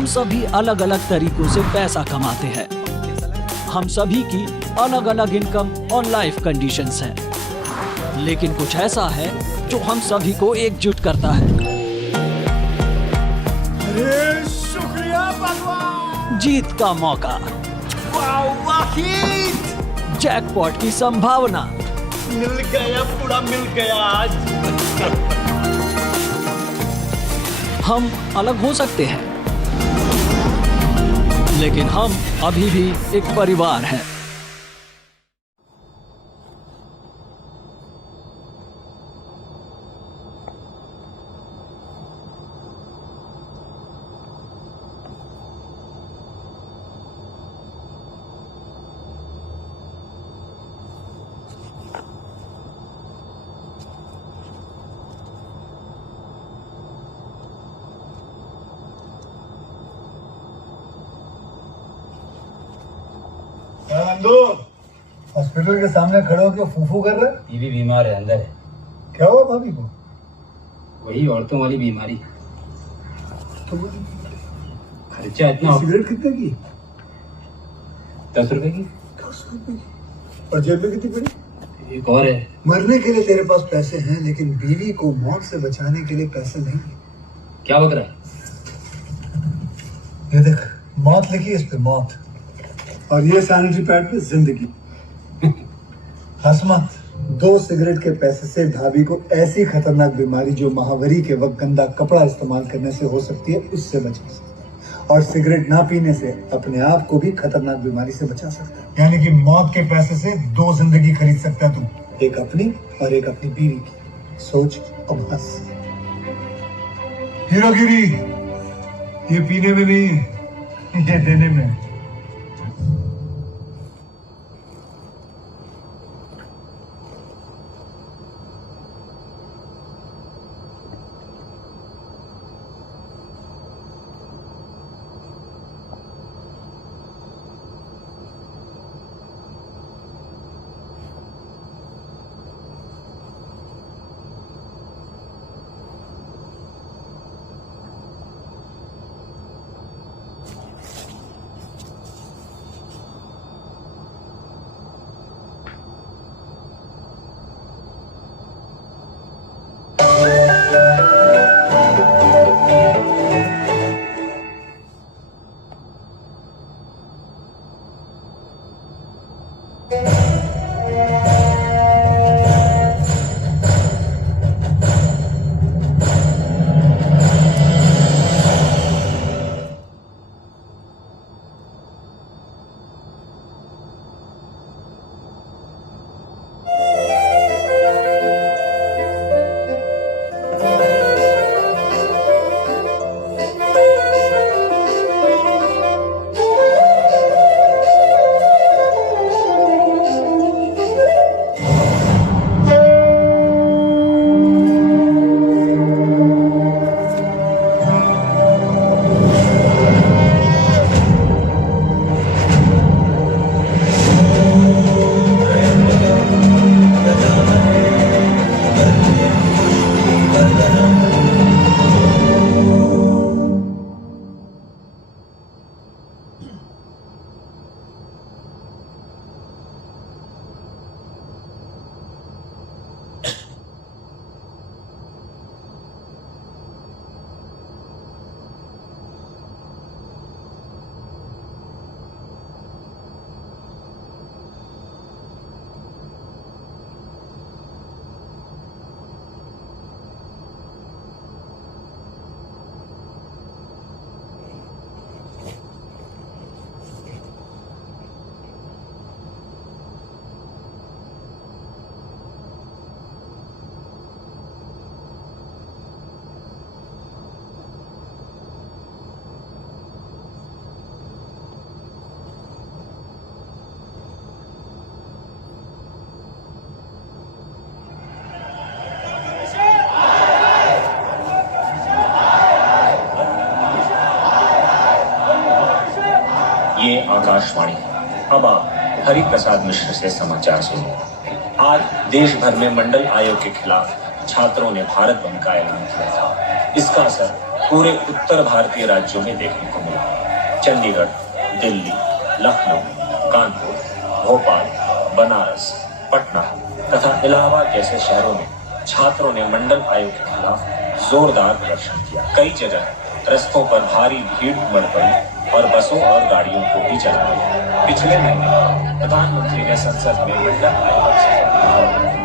हम सभी अलग अलग तरीकों से पैसा कमाते हैं। हम सभी की अलग अलग इनकम और लाइफ कंडीशंस हैं। लेकिन कुछ ऐसा है जो हम सभी को एकजुट करता है। अरे शुक्रिया भगवान। जीत का मौका, वाहिद, जैकपॉट की संभावना। मिल गया, पूरा मिल गया आज। हम अलग हो सकते हैं, लेकिन हम अभी भी एक परिवार हैं। हॉस्पिटल के सामने खड़े होकर फूफू कर रहे? बीवी बीमार है, अंदर है। क्या हुआ भाभी को? वही औरतों वाली बीमारी। तो खर्चा इतना। सिगरेट कितने की? 10 रुपए की। 10 रुपए की? और जेब में कितनी पड़ी? एक और है। मरने के लिए तेरे पास पैसे हैं, लेकिन बीवी को मौत से बचाने के लिए पैसे नहीं है। क्या बक रहा है? ये देख, मौत लिखी इस पे, मौत। और ये सैनिटरी पैड पे जिंदगी। हंस मत। 2 सिगरेट के पैसे से भाभी को ऐसी खतरनाक बीमारी जो महावरी के वक्त गंदा कपड़ा इस्तेमाल करने से हो सकती है, उससे बचा सकता है। और सिगरेट ना पीने से अपने आप को भी खतरनाक बीमारी से बचा सकता है। यानी कि मौत के पैसे से 2 जिंदगी खरीद सकता है तू, एक अपनी और एक अपनी बीवी की। सोच और हंस। हीरोगिरी ये पीने में नहीं है, ये देने में है। ये आकाशवाणी। अब आप हरि प्रसाद मिश्र से समाचार सुनिए। आज देश भर में मंडल आयोग के खिलाफ छात्रों ने भारत बंद का ऐलान किया था। इसका असर पूरे उत्तर भारतीय राज्यों में देखने को मिला। चंडीगढ़, दिल्ली, लखनऊ, कानपुर, भोपाल, बनारस, पटना तथा इलाहाबाद जैसे शहरों में छात्रों ने मंडल आयोग के खिलाफ जोरदार प्रदर्शन किया। कई जगह रस्तों पर भारी भीड़ उमड़ पड़ी और बसों और गाड़ियों को भी जलाया गया। पिछले महीने प्रधानमंत्री ने संसद में मंडल आयोग से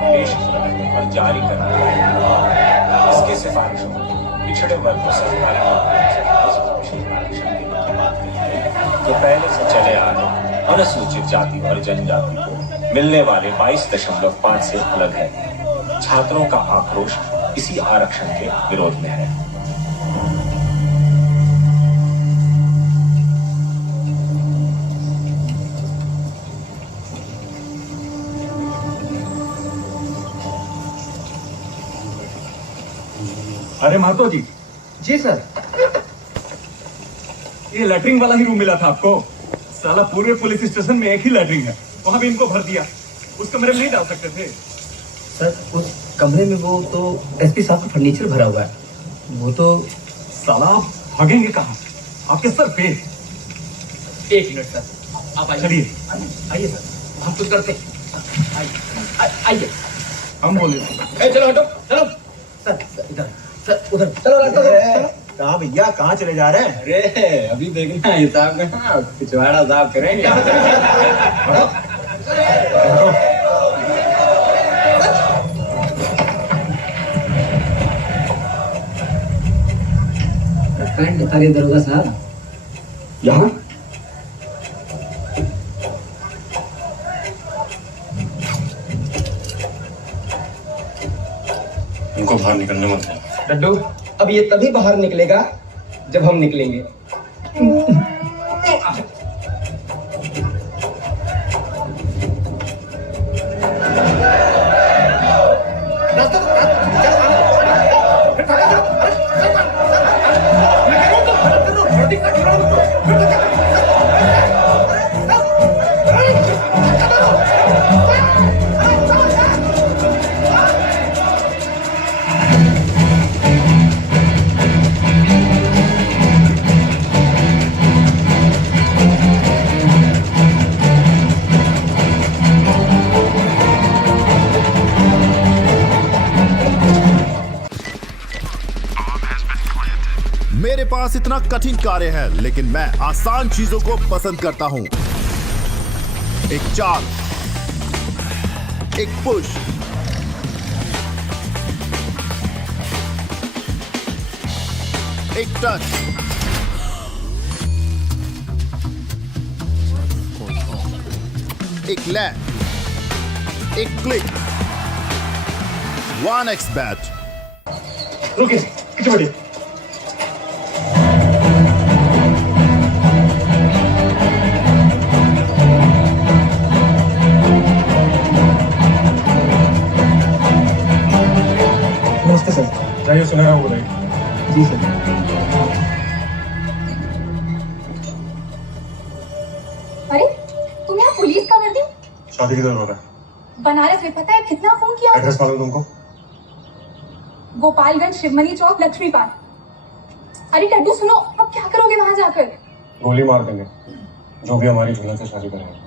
पेश किया और जारी कर दिया। इसके सिफारिशों में पिछड़े वर्ग को सरकारी नौकरियों से आरक्षण देने की बात कही है, जो पहले से चले आ रहे अनुसूचित जाति और जनजाति को मिलने वाले 22.5 से अलग है। छात्रों का आक्रोश इसी आरक्षण के विरोध में है। अरे महतो जी। जी सर। ये लैट्रिन वाला ही रूम मिला था आपको? साला पूरे पुलिस स्टेशन में एक ही लैट्रिन है, वहां भी इनको भर दिया। उस कमरे में नहीं डाल सकते थे? सर उस कमरे में वो तो एसपी साहब का फर्नीचर भरा हुआ है, वो तो। साला आप भागेंगे कहाँ? आपके सर पे। एक मिनट सर, आप आइए। चलिए आइए सर, हम कुछ करते हैं। आइए। हम बोले चलो हटो, चलो सर इधर, सर उधर चलो। कहाँ भैया, कहाँ चले जा रहे हैं? अरे अभी देखना है हिसाब में, हाँ पिछवाड़ा साफ करेंगे। पैंट उतारिए दरोगा साहब। यहाँ इनको बाहर निकलने मत देना। डड्डू, अब ये तभी बाहर निकलेगा जब हम निकलेंगे। मेरे पास इतना कठिन कार्य है, लेकिन मैं आसान चीजों को पसंद करता हूं। एक चाल, एक पुश, एक टच, एक लैंड, एक क्लिक। 1x bat. रुकिए, पीछे बढ़िए। नमस्ते सर। जाइए, सुनहरा हो रही है। जी सर। अरे तुम यहाँ पुलिस का वर्दी? शादी किधर हो रहा है? बनारस में पता है कितना फोन किया? एड्रेस मालूम तुमको? गोपालगंज, शिवमनी चौक, लक्ष्मी पार्क। अरे टड्डू सुनो, अब क्या करोगे वहां जाकर? गोली मार देंगे जो भी हमारी झूलन से शादी करेगा।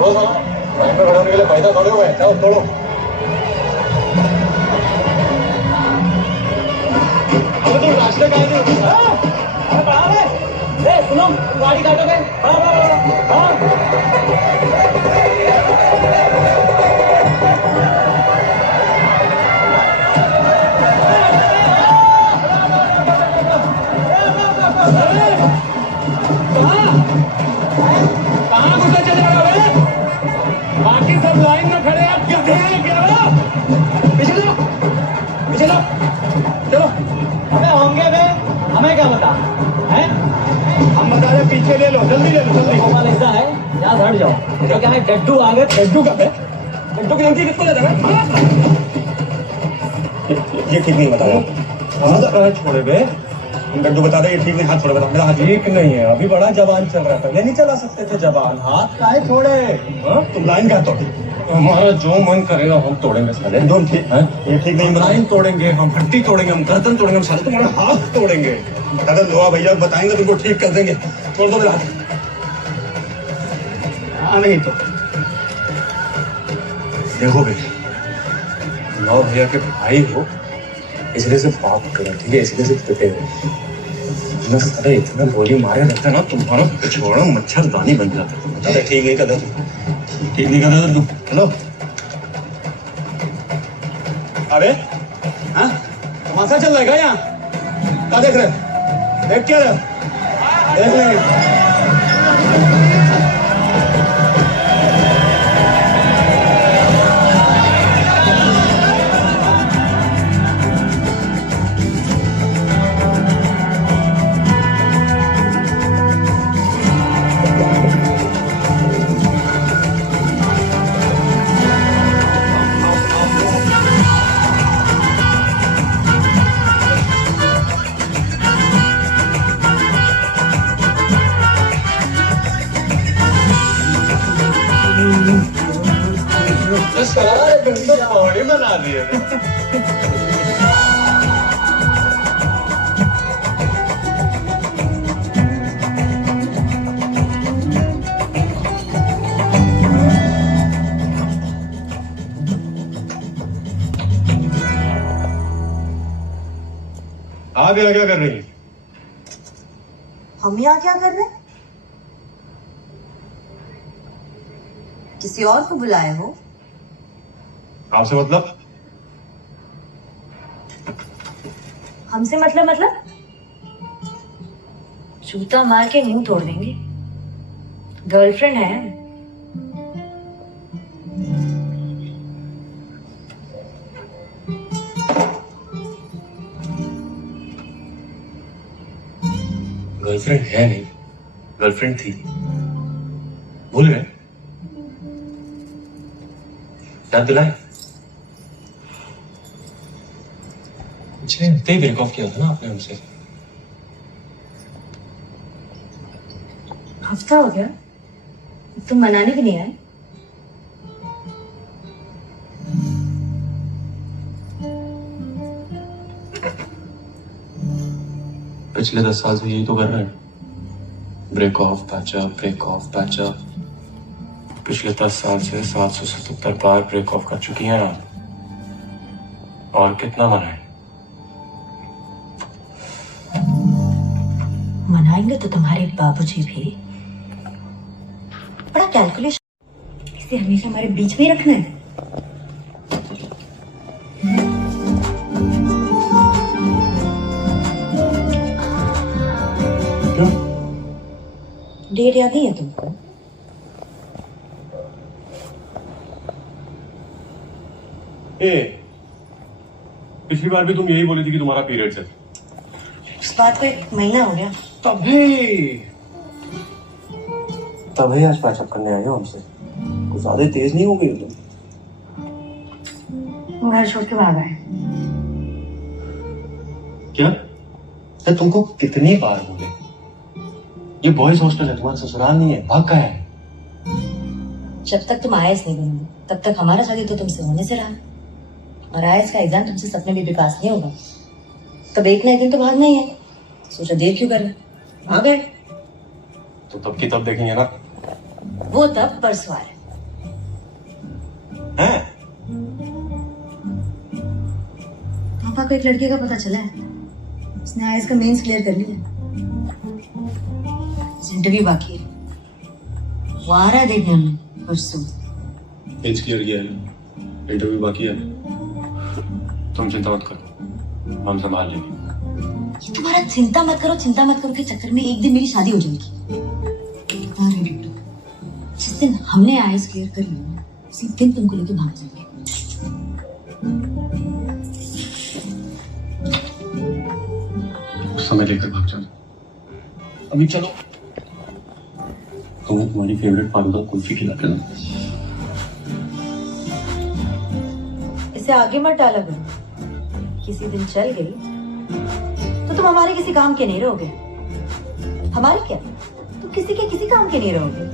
तोड़ो साला, बैंक में बढ़ाने के लिए पैसा तोड़े हुए हैं, जाओ तोड़ो। अब तुम रास्ते का सुनो गाड़ी काटोगे? कहाँ गुस्सा चल रहा है? बाकी सब लाइन में खड़े हैं, क्या पीछे लो, पीछे लो, चलो। अबे होंगे बे, हमें क्या बता हैं? हम बता रहे पीछे ले लो, जल्दी ले लो, जल्दी। वाला ऐसा है, यहाँ हट जाओ। तो क्या है, डड्डू आ गए। लड्डू का है? लड्डू की धमकी किसको देता है? ये ठीक नहीं बताया। हाथ छोड़े बे। लड्डू बता रहे ये ठीक नहीं, हाथ छोड़े, बता मेरा हाथ ठीक नहीं है। अभी बड़ा जबान चल रहा है, पहले नहीं चला सकते थे जबान। हाथ काहे छोड़े? हाँ? तुम लाइन क्या तोड़ी? हमारा जो मन करेगा हम तोड़ेंगे साले। दोनों ठीक है, ये ठीक नहीं। लाइन तोड़ेंगे, हम हड्डी तोड़ेंगे, हम गर्दन तोड़ेंगे, हम साले तुम्हारे हाथ तोड़ेंगे। बता दो लोहा भैया बताएंगे, तुमको ठीक कर देंगे। तोड़ दो मेरा हाथ। हाँ नहीं तो देखो बे, लो भैया के भाई हो, इसलिए से बात करो, ठीक है? इसलिए से पिटे हो। मैं सारे इतना गोली मारे रहता ना, तुम्हारा पिछवाड़ा मच्छरदानी बन जाता। बता दे ठीक नहीं कर, ठीक नहीं कर तू। हेलो अरे हाँ तमाशा चल रहा है क्या यहाँ? क्या देख रहे? देख क्या रहे? देख लेंगे। पानी बना दिए। आप यहाँ क्या कर रही हैं? हम यहाँ क्या कर रहे हैं? किसी और को बुलाए हो? आपसे मतलब? हमसे मतलब जूता मार के मुंह तोड़ देंगे। गर्लफ्रेंड है। गर्लफ्रेंड है नहीं, गर्लफ्रेंड थी। भूल गए? याद दिलाए? पिछले हफ्ते ही ब्रेक ऑफ किया था ना आपने हमसे। हफ्ता हो गया? तुम मनाने भी नहीं आए? पिछले 10 साल से यही तो कर रहे हैं, break off patch up, break off patch up. पिछले 10 साल से 777 बार ब्रेक ऑफ कर चुकी हैं आप। और कितना मनाए? मनाएंगे तो तुम्हारे बाबूजी भी। बड़ा कैलकुलेशन। इसे हमेशा हमारे बीच में ही रखना है। क्यों? डेट याद नहीं है तुमको? पिछली बार भी तुम यही बोली थी कि तुम्हारा पीरियड है। उस बात को 1 महीना हो गया। तभी आज पैचअप करने आए हो हमसे। कुछ ज्यादा तेज नहीं हो गई तुम? घर छोड़ के भाग आए। क्या? मैं तुमको कितनी बार बोले, ये बॉयज हॉस्टल है, तुम्हारा ससुराल नहीं है। भाग गए हैं। जब तक तुम आईएएस नहीं बनोगे तब तक हमारा शादी तो तुमसे होने से रहा। और आईएएस का एग्जाम तुमसे सपने भी विकास नहीं होगा। तब एक ना एक दिन तो भागना ही है। सोचा देर क्यों कर रहे? आ गए। तो तब की तब देखेंगे ना। वो तब परसों आ रहे। हैं? पापा को एक लड़के का पता चला है, उसने आईएएस का मेंस क्लियर कर लिया, इंटरव्यू बाकी है, वो आ रहा है देखने हमें परसों। मेंस क्लियर किया है, इंटरव्यू बाकी है। तुम चिंता मत करो, हम संभाल लेंगे। ये तुम्हारा चिंता मत करो के चक्कर में एक दिन मेरी शादी हो जाएगी। अरे बिट्टू, जिस दिन हमने आईएएस क्लियर कर लिया उसी दिन तुमको लेके भाग जाएंगे। उस समय लेकर भाग जाओ। अभी चलो, तुम्हें तुम्हारी फेवरेट फालूदा कुल्फी खिला कर इसे आगे मत डाला करो, किसी दिन चल गई तो तुम हमारे किसी काम के नहीं रहोगे। हमारे क्या, तुम किसी काम के नहीं रहोगे।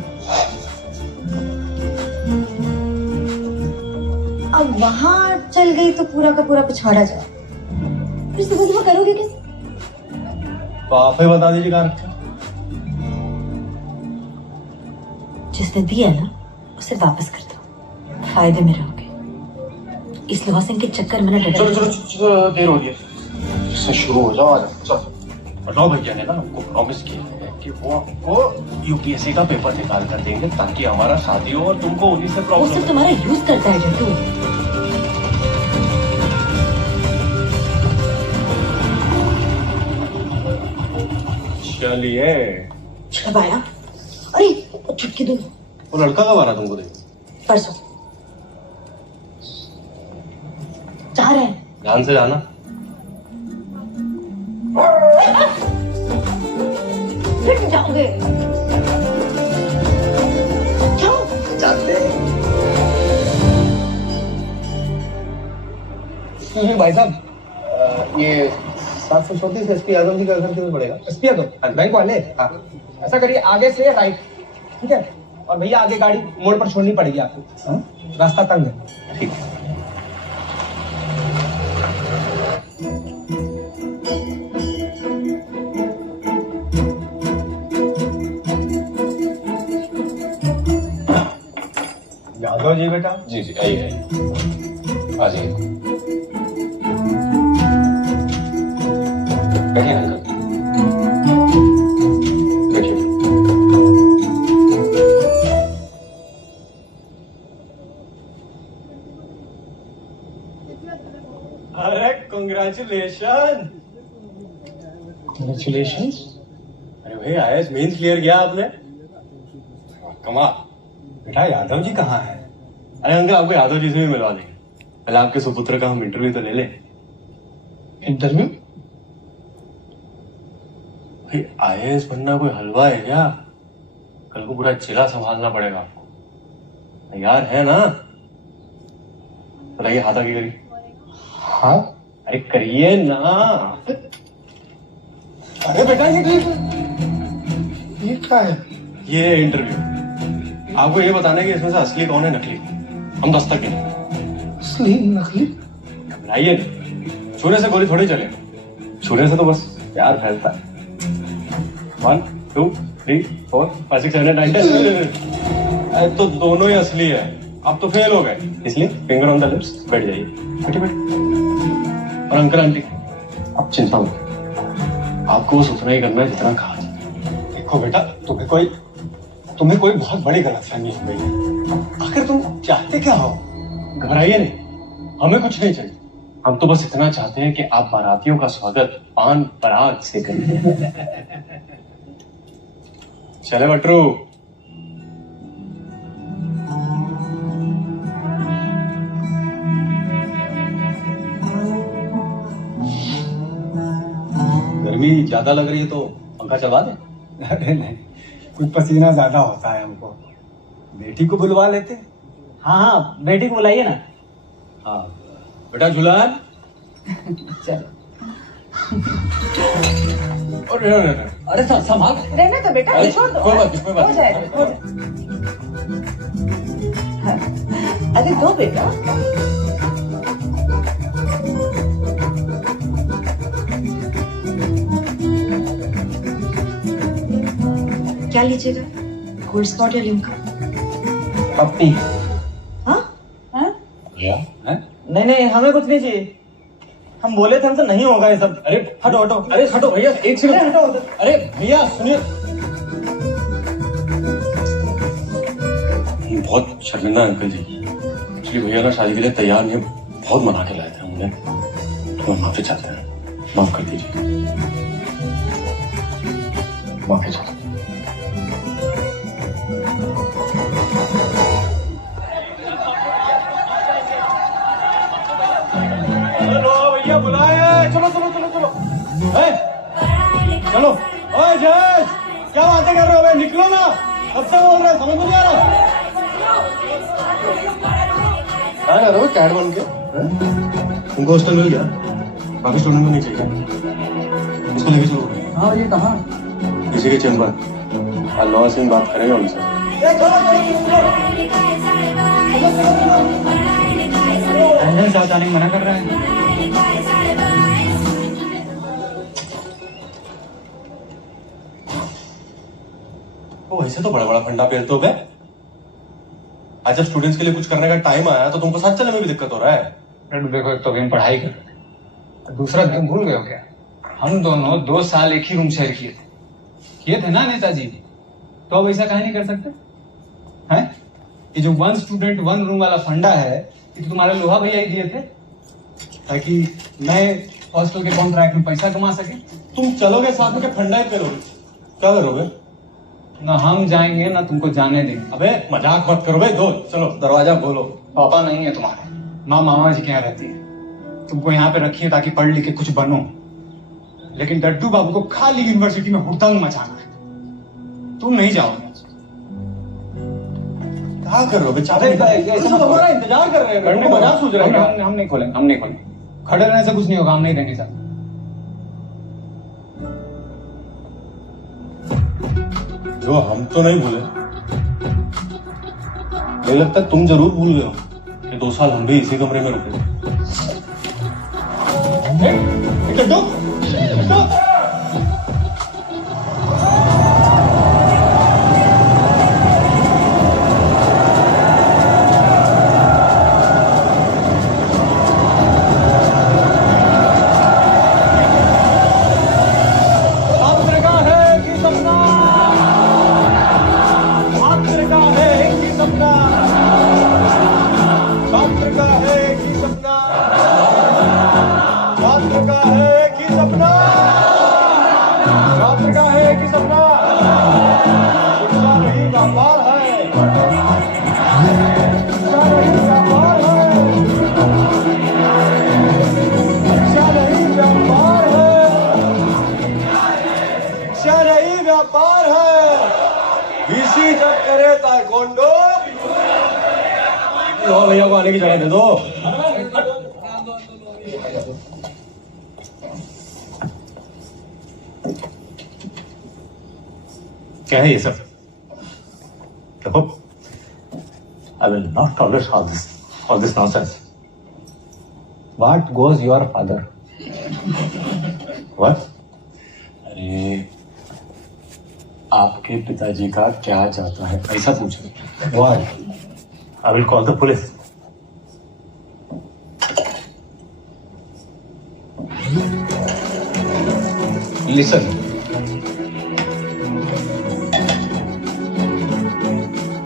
अब वहां चल गई तो पूरा का पूरा पिछवाड़ा जाए, फिर सुबह करोगे कैसे? तो आप ही बता दीजिए कहाँ रखा। जिसने दिया ना उसे वापस कर दो, फायदे में रहोगे। इस लॉसिंग के चक्कर में ना डर। चलो देर हो रही है, इससे शुरू हो जाओ। आज चलो, बताओ भैया ने ना हमको प्रॉमिस किया है कि वो हमको यूपीएससी का पेपर निकाल कर देंगे ताकि हमारा शादी हो और तुमको उन्हीं से वो प्रॉब्लम। सिर्फ तुम्हारा यूज करता है जट्टू। चलिए। कब आया? अरे चुटकी दो। वो लड़का कब आ रहा तुमको देखो? परसों जा रहे हैं। ध्यान से जाना। फिर जाओगे? जाओ। जाते हैं। भाई साहब, ये 734 एसपी यादव जी का घर कितना पड़ेगा? एसपी यादव बैंक वाले? हाँ। ऐसा करिए, आगे से राइट, ठीक है? और भैया आगे गाड़ी मोड़ पर छोड़नी पड़ेगी आपको, रास्ता तंग है। ठीक है। यादव जी बेटा। जी आइए आ जाइए। बैठिए अंकल, बैठिए। अरे कांग्रेचुलेशन। कांग्रेचुलेशंस। अरे भाई आईएएस मेंस क्लियर किया आपने, कमाल। बेटा यादव जी कहाँ है? अरे अंकल, आपको यादव जी से भी मिलवा देंगे, पहले आपके सुपुत्र का हम इंटरव्यू तो ले लें। इंटरव्यू? भाई आईएएस बनना कोई हलवा है क्या? कल को पूरा जिला संभालना पड़ेगा आपको, तैयार है ना? बताइए, हाथ आगे करिए। हाँ। अरे करिए ना। अरे बेटा ये क्या है? ये इंटरव्यू आपको ये बताना है कि इसमें से असली कौन है, नकली। हम दस्तक के नहीं। असली नकली? घबराइए नहीं, छूने से गोली थोड़ी चले, छूने से तो बस प्यार फैलता है। 1 2 3 4 5 6 7 8 9 10। तो दोनों ही असली है। आप तो फेल हो गए, इसलिए फिंगर ऑन द लिप्स, बैठ जाइए। बैठिए बैठिए। और अंकल आंटी, आप चिंता मत, आपको बस उतना ही करना है जितना कहा जाता है। देखो बेटा, तुम्हें कोई बहुत बड़ी गलतफहमी हो गई है। आखिर तुम चाहते क्या हो? घबराइए नहीं, हमें कुछ नहीं चाहिए। हम तो बस इतना चाहते हैं कि आप बारातियों का स्वागत पान पराग से करें। चले बटरू। गर्मी ज्यादा लग रही है तो पंखा चला दे। अरे नहीं, कुछ पसीना ज्यादा होता है हमको। बेटी को बुलवा लेते। हाँ हाँ, बेटी को बुलाइए ना। हाँ बेटा, जुलान। चलो। अरे संभाल। रहने तो बेटा, छोड़ दो। कोई बात नहीं, कोई बात हो जाएगा, हो जाएगा। अरे दो बेटा। क्या लीजिएगा, कोल्ड स्पॉट या लिम्का? पप्पी। हाँ? हाँ? भैया नहीं नहीं, हमें कुछ नहीं चाहिए। हम बोले थे हमसे नहीं होगा ये सब। अरे हटो हटो, अरे हटो भैया, एक सेकंड हटो उधर। अरे भैया सुनिए, बहुत शर्मिंदा है अंकल जी। एक्चुअली भैया ना शादी के लिए तैयार नहीं, बहुत मना के लाए थे हमने, तो हम माफी चाहते हैं, माफ कर दीजिए, माफी चाहते हैं। हेलो भैया बुलाए, चलो चलो चलो चलो, चलो। ओए जय, क्या बातें कर रहे हो? निकलो ना, कब से बोल रहे हैं, समझ नहीं आ रहा। क्या कर रहे हो कैड बन के? तुमको हॉस्टल मिल गया? बाकी स्टूडेंट को नहीं चाहिए? इसको लेके चलो। हाँ ये कहाँ? किसी के चेंबर, अल्लाह सिंह बात करेगा उनसे। साथ आने मना कर रहा है। तो वैसे तो बड़ा बड़ा फंडा पेलते हो बे। आज जब स्टूडेंट्स के लिए कुछ करने का टाइम आया तो तुमको साथ चलने में भी दिक्कत हो रहा है। देखो, एक तो गेम पढ़ाई कर रहे थे, दूसरा गेम भूल गए हो क्या? हम दोनों 2 साल एक ही रूम शेयर किए थे ना नेताजी? तो अब ऐसा कहीं नहीं कर सकते हैं? ये जो 1 स्टूडेंट 1 रूम वाला फंडा है, ये तो तुम्हारे लोहा भैया ही दिए थे, ताकि मैं हॉस्टल के कॉन्ट्रैक्ट में पैसा कमा सके। तुम चलोगे साथ में, क्या फंडा ही करोगे? क्या करोगे? ना हम जाएंगे ना तुमको जाने देंगे। अबे मजाक मत करो बे, दो चलो, दरवाजा खोलो। पापा नहीं है तुम्हारे, माँ मामा जी के यहाँ रहती है, तुमको यहाँ पे रखी है ताकि पढ़ लिख के कुछ बनो, लेकिन डड्डू बाबू को खाली यूनिवर्सिटी में हुड़दंग मचाना है। तुम नहीं जाओगे। क्या कर रहे हो बेचारे? हमारा इंतजार कर रहे हैं, मजाक सूझ रहा है। हम नहीं खोलेंगे, हम नहीं खोलेंगे। खड़े रहने से कुछ नहीं होगा, हम नहीं देंगे सर। जो हम तो नहीं भूले, मुझे लगता है तुम जरूर भूल गए हो कि 2 साल हम भी इसी कमरे में रुके। व्यापार है, वीसी जब करे ताइक्वांडो। भैया को आने की जगह दे दो। क्या है ये सब? देखो, I will not tolerate all this nonsense. What goes your father? What? अरे आपके पिताजी का क्या चाहता है, ऐसा पूछो। Why? I will call the police. Listen.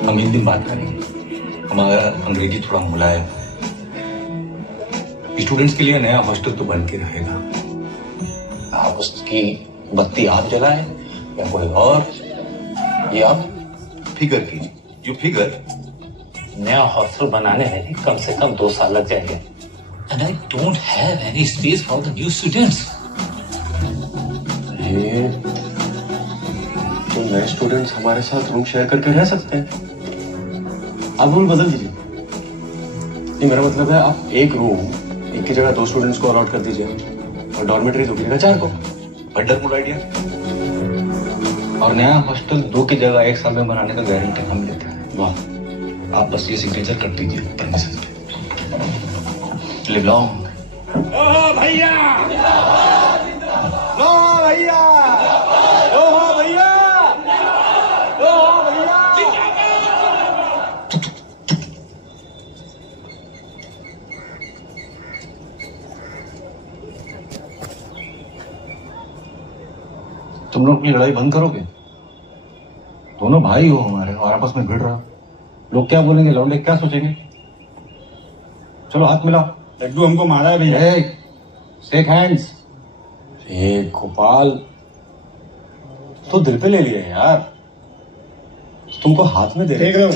हम एक दिन बात करेंगे, हमारा अंग्रेजी थोड़ा मुलायम है। स्टूडेंट्स के लिए नया हॉस्टल तो बन के रहेगा। आप उसकी बत्ती आप जलाएं या कोई और, ये आप फिगर कीजिए। यू फिगर नया हॉस्टल बनाने में भी कम से कम 2 साल लग जाएंगे। And I don't have any space for the new students. ये तो नए स्टूडेंट्स हमारे साथ रूम शेयर करके रह सकते हैं। आप रूल बदल दीजिए। नहीं, मेरा मतलब है आप एक रूम एक की जगह 2 स्टूडेंट्स को अलॉट कर दीजिए और डॉर्मेटरी 2 की जगह 4 को। Wonderful idea. और नया हॉस्टल 2 की जगह 1 साल में बनाने का गारंटी हम लेते हैं। वाह, आप बस ये सिग्नेचर कर दीजिए परमिशन पे। लिव लॉन्ग भैया, लोहा भैया, लोहा भैया, लोहा भैया। तुम लोग अपनी लड़ाई बंद करोगे? दोनों भाई हो हमारे और आपस में भिड़ रहा हो। लोग क्या बोलेंगे, लौंडे क्या सोचेंगे? चलो हाथ मिलाओ। लड्डू हमको मारा है भैया। Shake hands. ए गोपाल, तो दिल पे ले लिया यार, तुमको हाथ में दे देख रहे हो?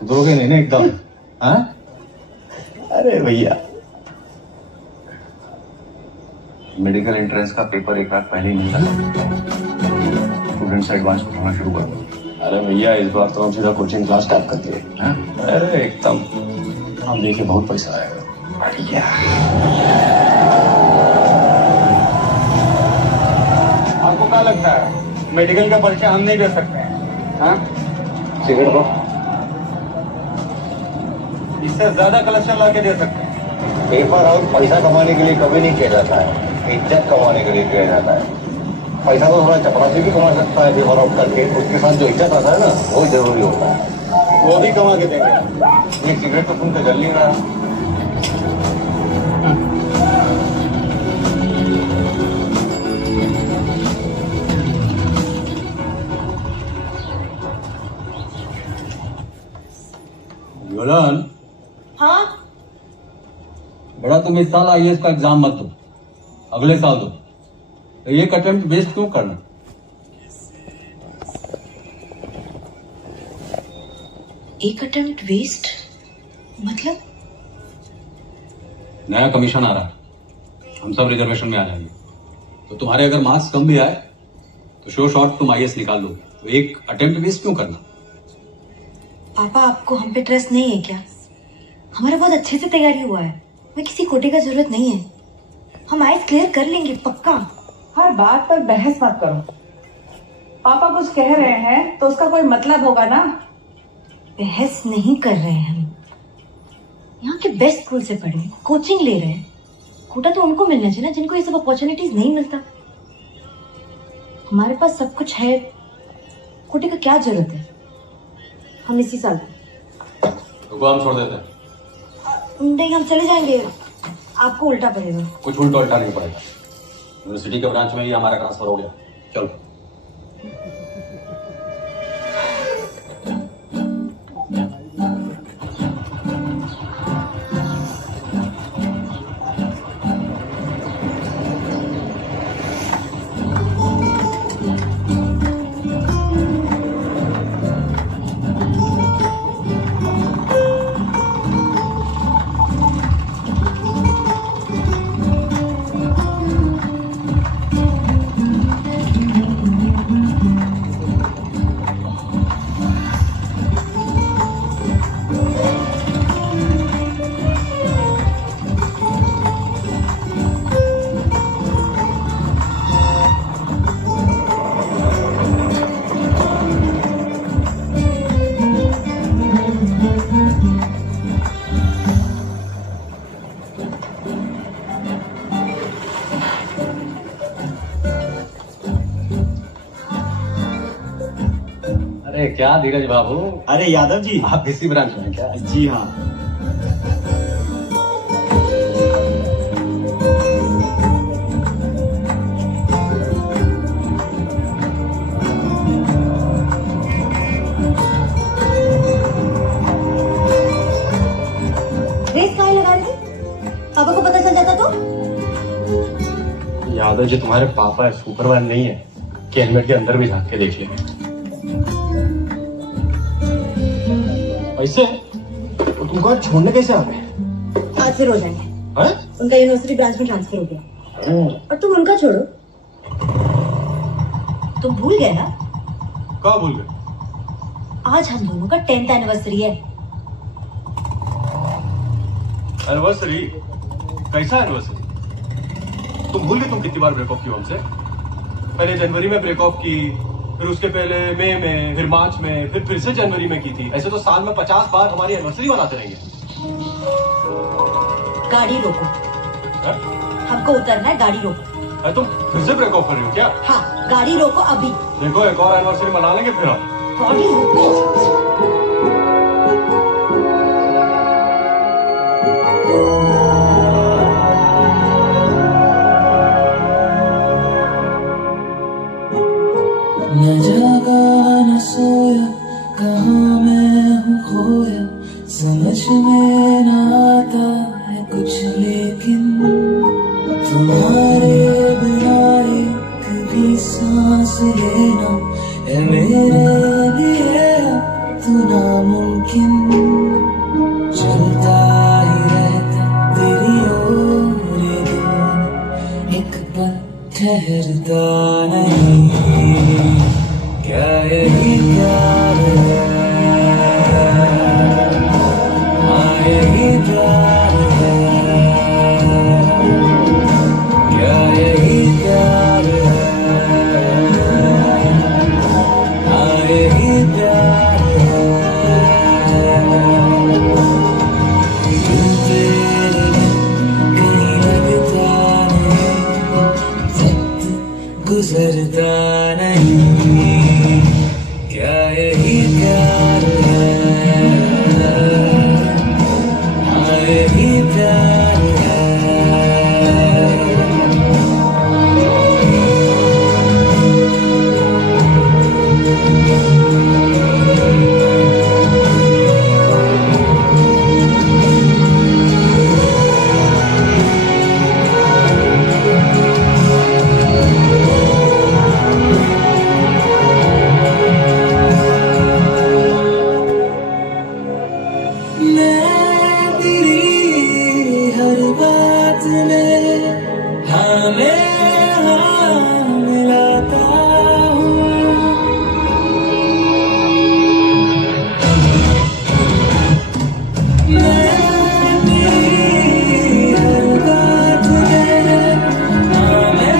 सुधरोगे नहीं ना एकदम? हाँ? अरे भैया, मेडिकल एंट्रेंस का पेपर एक बार पहले ही निकला, स्टूडेंट्स एडवांस पढ़ना शुरू कर दो। अरे भैया, इस बार तो हम सीधा कोचिंग क्लास स्टार्ट कर दिए। अरे एकदम, हम देखिए बहुत पैसा आएगा। बढ़िया। आपको क्या लगता है मेडिकल का पर्चा हम नहीं दे सकते हैं? हाँ? सिगरेट को इससे ज्यादा कलेक्शन ला के दे सकते हैं। पेपर और पैसा कमाने के लिए कभी नहीं किया जाता है, इज्जत कमाने के लिए किया जाता है। पैसा तो थोड़ा चपरासी भी कमा सकता है पेपर आउट करके, उसके साथ जो इज्जत आता है ना, वो जरूरी होता है। वो भी कमा के देंगे। ये सिगरेट तो तुमको जल नहीं रहा। योलन, हाँ, बेटा तुम इस साल आईएएस का एग्जाम मत दो, अगले साल दो। एक अटेम्प्ट वेस्ट क्यों करना? एक अटेम्प्ट वेस्ट मतलब? नया कमीशन आ रहा है, हम सब रिजर्वेशन में आ जाएंगे, तो तुम्हारे अगर मार्क्स कम भी आए तो श्योर शॉर्ट तुम आईएएस निकाल दो, तो एक अटेम्प्ट वेस्ट क्यों करना? पापा, आपको हम पे ट्रस्ट नहीं है क्या? हमारा बहुत अच्छे से तैयारी हुआ है, हमें किसी कोटे का जरूरत नहीं है, हम आईएएस क्लियर कर लेंगे पक्का। हर बात पर बहस मत करो। पापा कुछ कह रहे हैं तो उसका कोई मतलब होगा ना। बहस नहीं कर रहे हैं हम, यहाँ के बेस्ट स्कूल से पढ़े, कोचिंग ले रहे हैं, कोटा तो उनको मिलना चाहिए ना जिनको ये सब अपॉर्चुनिटीज नहीं मिलता। हमारे पास सब कुछ है, कोटे का क्या जरूरत है? हम इसी साल रुको, हम छोड़ देते हैं। नहीं, हम चले जाएंगे, आपको उल्टा पड़ेगा। कुछ उल्टा उल्टा नहीं पड़ेगा, यूनिवर्सिटी के ब्रांच में ही हमारा ट्रांसफर हो गया। चलो। अरे क्या धीरज बाबू, अरे यादव जी, आप इसी ब्रांच में क्या? जी हाँ। रेस काहे लगा रही थी? पापा को पता चल जाता तो? यादव जी तुम्हारे पापा सुपरमैन नहीं है कि हेलमेट के अंदर भी झांक के देख लेंगे। ऐसे तो तुमको आज छोड़ने कैसे आ गए? आज फिर हो जाएंगे। उनका यूनिवर्सिटी ब्रांच में ट्रांसफर हो गया। और तुम उनका छोड़ो, तुम भूल गए ना? कहाँ भूल गए? आज हम दोनों का 10th एनिवर्सरी है। एनिवर्सरी? कैसा एनिवर्सरी? तुम भूल गए तुम कितनी बार ब्रेकअप की हमसे? पहले जनवरी में ब्रेकअप की, फिर उसके पहले मई में, फिर मार्च में, फिर से जनवरी में की थी। ऐसे तो साल में 50 बार हमारी एनिवर्सरी मनाते रहेंगे। गाड़ी रोको। है? हमको उतरना है, गाड़ी रोको। है, तुम फिर से ब्रेकअप कर रही हो क्या? हाँ, गाड़ी रोको अभी। देखो एक और एनिवर्सरी मना लेंगे फिर हम। गाड़ी रोको। में ना आता है कुछ, लेकिन तुम्हारे बिना एक भी सांस लेना है मेरे लिए अब तो नामुमकिन। चलता ही रहता तेरी ओर ये दिल, एक पल ठहरता नहीं। क्या यही प्यार है? हाँ यही प्यार है। क्या यही प्यार है? हाँ यही प्यार है। दिल तेरे कहीं लगता नहीं, वक्त गुजरता नहीं। क्या यही प्यार है? हाँ यही प्यार है। मैं तेरी हर बात में हाँ मैं हाँ मिलाता हूँ। मैं तेरी हर बात में हाँ मैं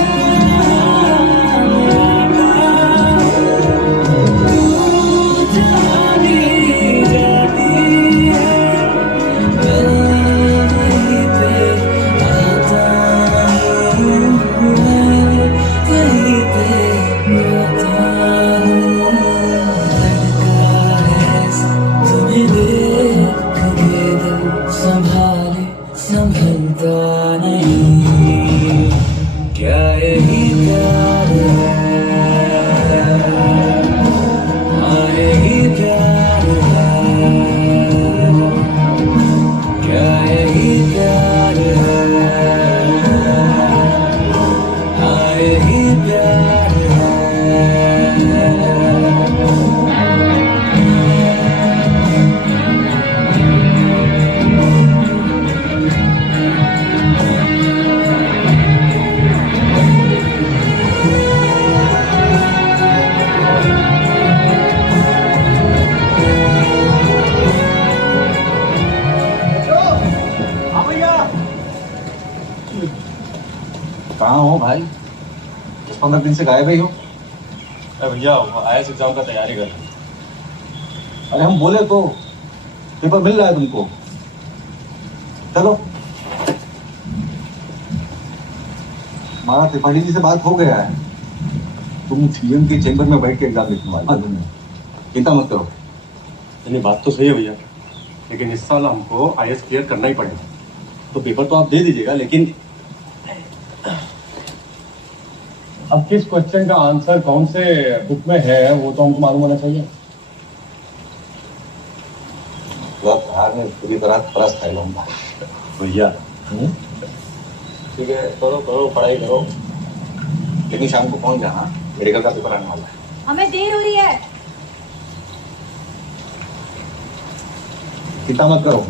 हाँ मिलाता हूँ। तू जहाँ भी जाती है संभलता नहीं। क्या यही प्यार है? हाँ यही प्यार है। क्या यही प्यार है? हाँ यही प्यार है। कहाँ हो भाई? 10-15 दिन से गायब ही हो। अरे भैया आईएएस एग्जाम का तैयारी कर रहे हैं। अरे हम बोले तो पेपर मिल रहा है तुमको। चलो, हमारा त्रिपाठी जी से बात हो गया है। तुम सीएम के चेंबर में बैठ के एग्जाम लिखने वाले। चिंता मत करो। नहीं, बात तो सही है भैया, लेकिन इस साल हमको आईएएस क्लियर करना ही पड़ेगा। तो पेपर तो आप दे दीजिएगा, लेकिन अब किस क्वेश्चन का आंसर कौन से बुक में है वो तो हमको मालूम होना चाहिए। में पूरी तरह त्रस्त है लूंगा भैया। ठीक है, करो करो पढ़ाई करो, लेकिन शाम को पहुंच जाना, मेडिकल का पेपर आने वाला है। हमें देर हो रही है। चिंता मत करो,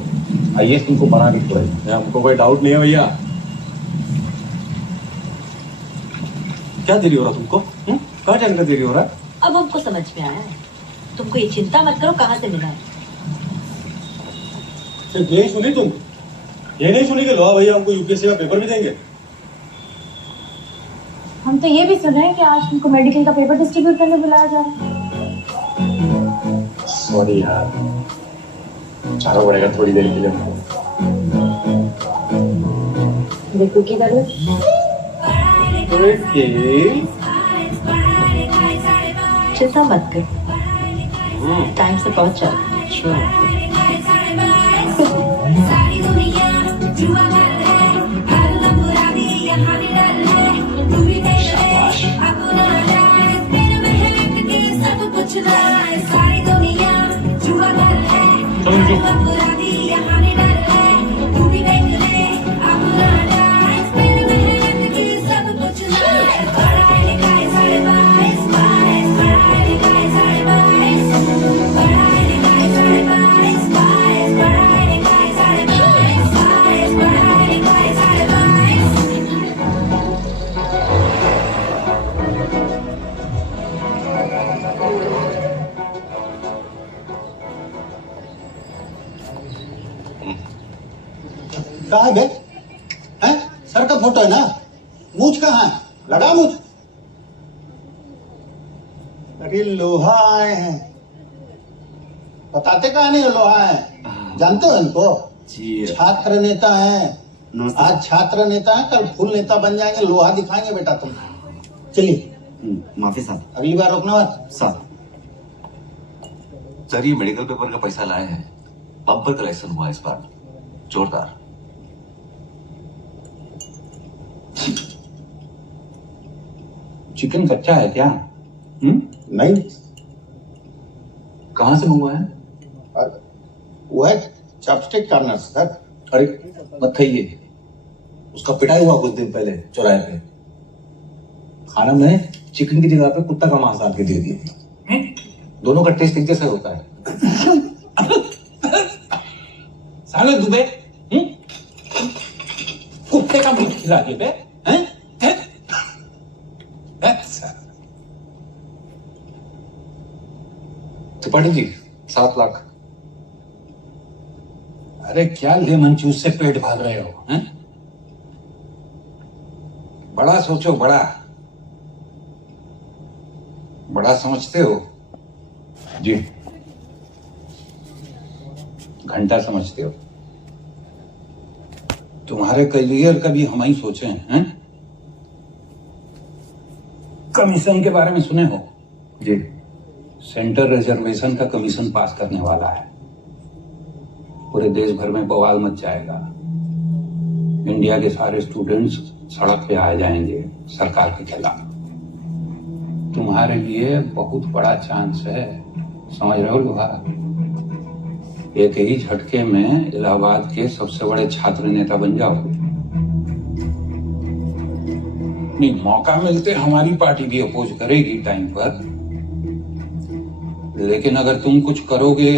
आईएएस तुमको बना के छोड़ेगी। हमको कोई डाउट नहीं है भैया। क्या देरी हो रहा तुमको? कहाँ जाने का देरी हो रहा है? अब हमको समझ में आया है। तुमको ये चिंता मत करो कहाँ से मिला है। सिर्फ यही सुनी तुम? ये नहीं सुनी कि लोहा भैया हमको यूपीएससी का पेपर भी देंगे? हम तो ये भी सुन रहे हैं कि आज हमको मेडिकल का पेपर डिस्ट्रीब्यूट करने बुलाया जा रहा है। सॉरी यार, जाना पड़ेगा थोड़ी देर के लिए हमको। देखो की कर लो। चिंता मत कर, टाइम से पहुंच जाओ। कहाँ है बे? हैं? सर का फोटो है ना? मूछ कहाँ है? लगा मूछ? अरे लोहा आए हैं। बताते कहाँ नहीं लोहा है? जानते हो इनको? जी छात्र नेता है। आज छात्र नेता है, कल फूल नेता बन जाएंगे। लोहा दिखाएंगे बेटा तुम। चलिए। माफी साहब। अगली बार रोकना मत। साहब सर, ये मेडिकल पेपर का पैसा लाए हैं। बम्पर कलेक्शन हुआ इस बार, जोरदार। चिकन कच्चा है क्या? नहीं। कहाँ से मंगवाया? वो है चॉपस्टिक कार्नर सर। अरे मत खाइए, उसका पिटाई हुआ कुछ दिन पहले चौराहे पे। खाना में चिकन की जगह पे कुत्ता का मांस डाल के दे दिया। दोनों का टेस्ट एक जैसा होता है। साले दुबे, कुत्ते का मीट खिला दिए बे? त्रिपाठी जी 7 लाख। अरे क्या लेमन जूस से पेट भाग रहे हो? हैं? बड़ा सोचो, बड़ा बड़ा समझते हो जी, घंटा समझते हो। तुम्हारे करियर का भी हम ही सोचे हैं। कमीशन के बारे में सुने हो? जी। सेंटर रिजर्वेशन का कमीशन पास करने वाला है। पूरे देश भर में बवाल मच जाएगा। इंडिया के सारे स्टूडेंट्स सड़क पे आ जाएंगे सरकार के खिलाफ। तुम्हारे लिए बहुत बड़ा चांस है, समझ रहे हो लोहा? एक ही झटके में इलाहाबाद के सबसे बड़े छात्र नेता बन जाओगे। नहीं, मौका मिलते हमारी पार्टी भी अपोज करेगी टाइम पर, लेकिन अगर तुम कुछ करोगे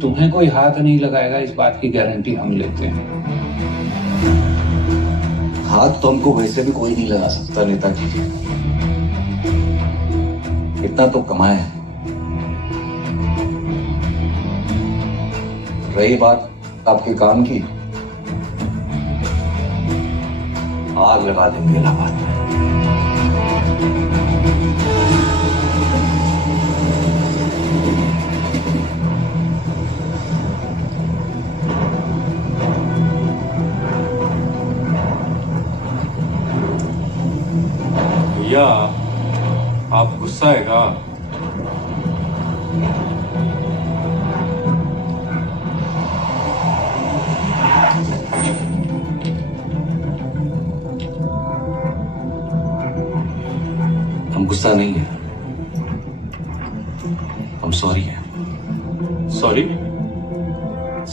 तुम्हें कोई हाथ नहीं लगाएगा, इस बात की गारंटी हम लेते हैं। हाथ तो हमको वैसे भी कोई नहीं लगा सकता नेताजी। इतना तो कमाए हैं। रही बात आपके काम की, आग लगा देंगे इलाहाबाद में। भैया आप गुस्सा है का? हम गुस्सा नहीं है, हम सॉरी है। सॉरी?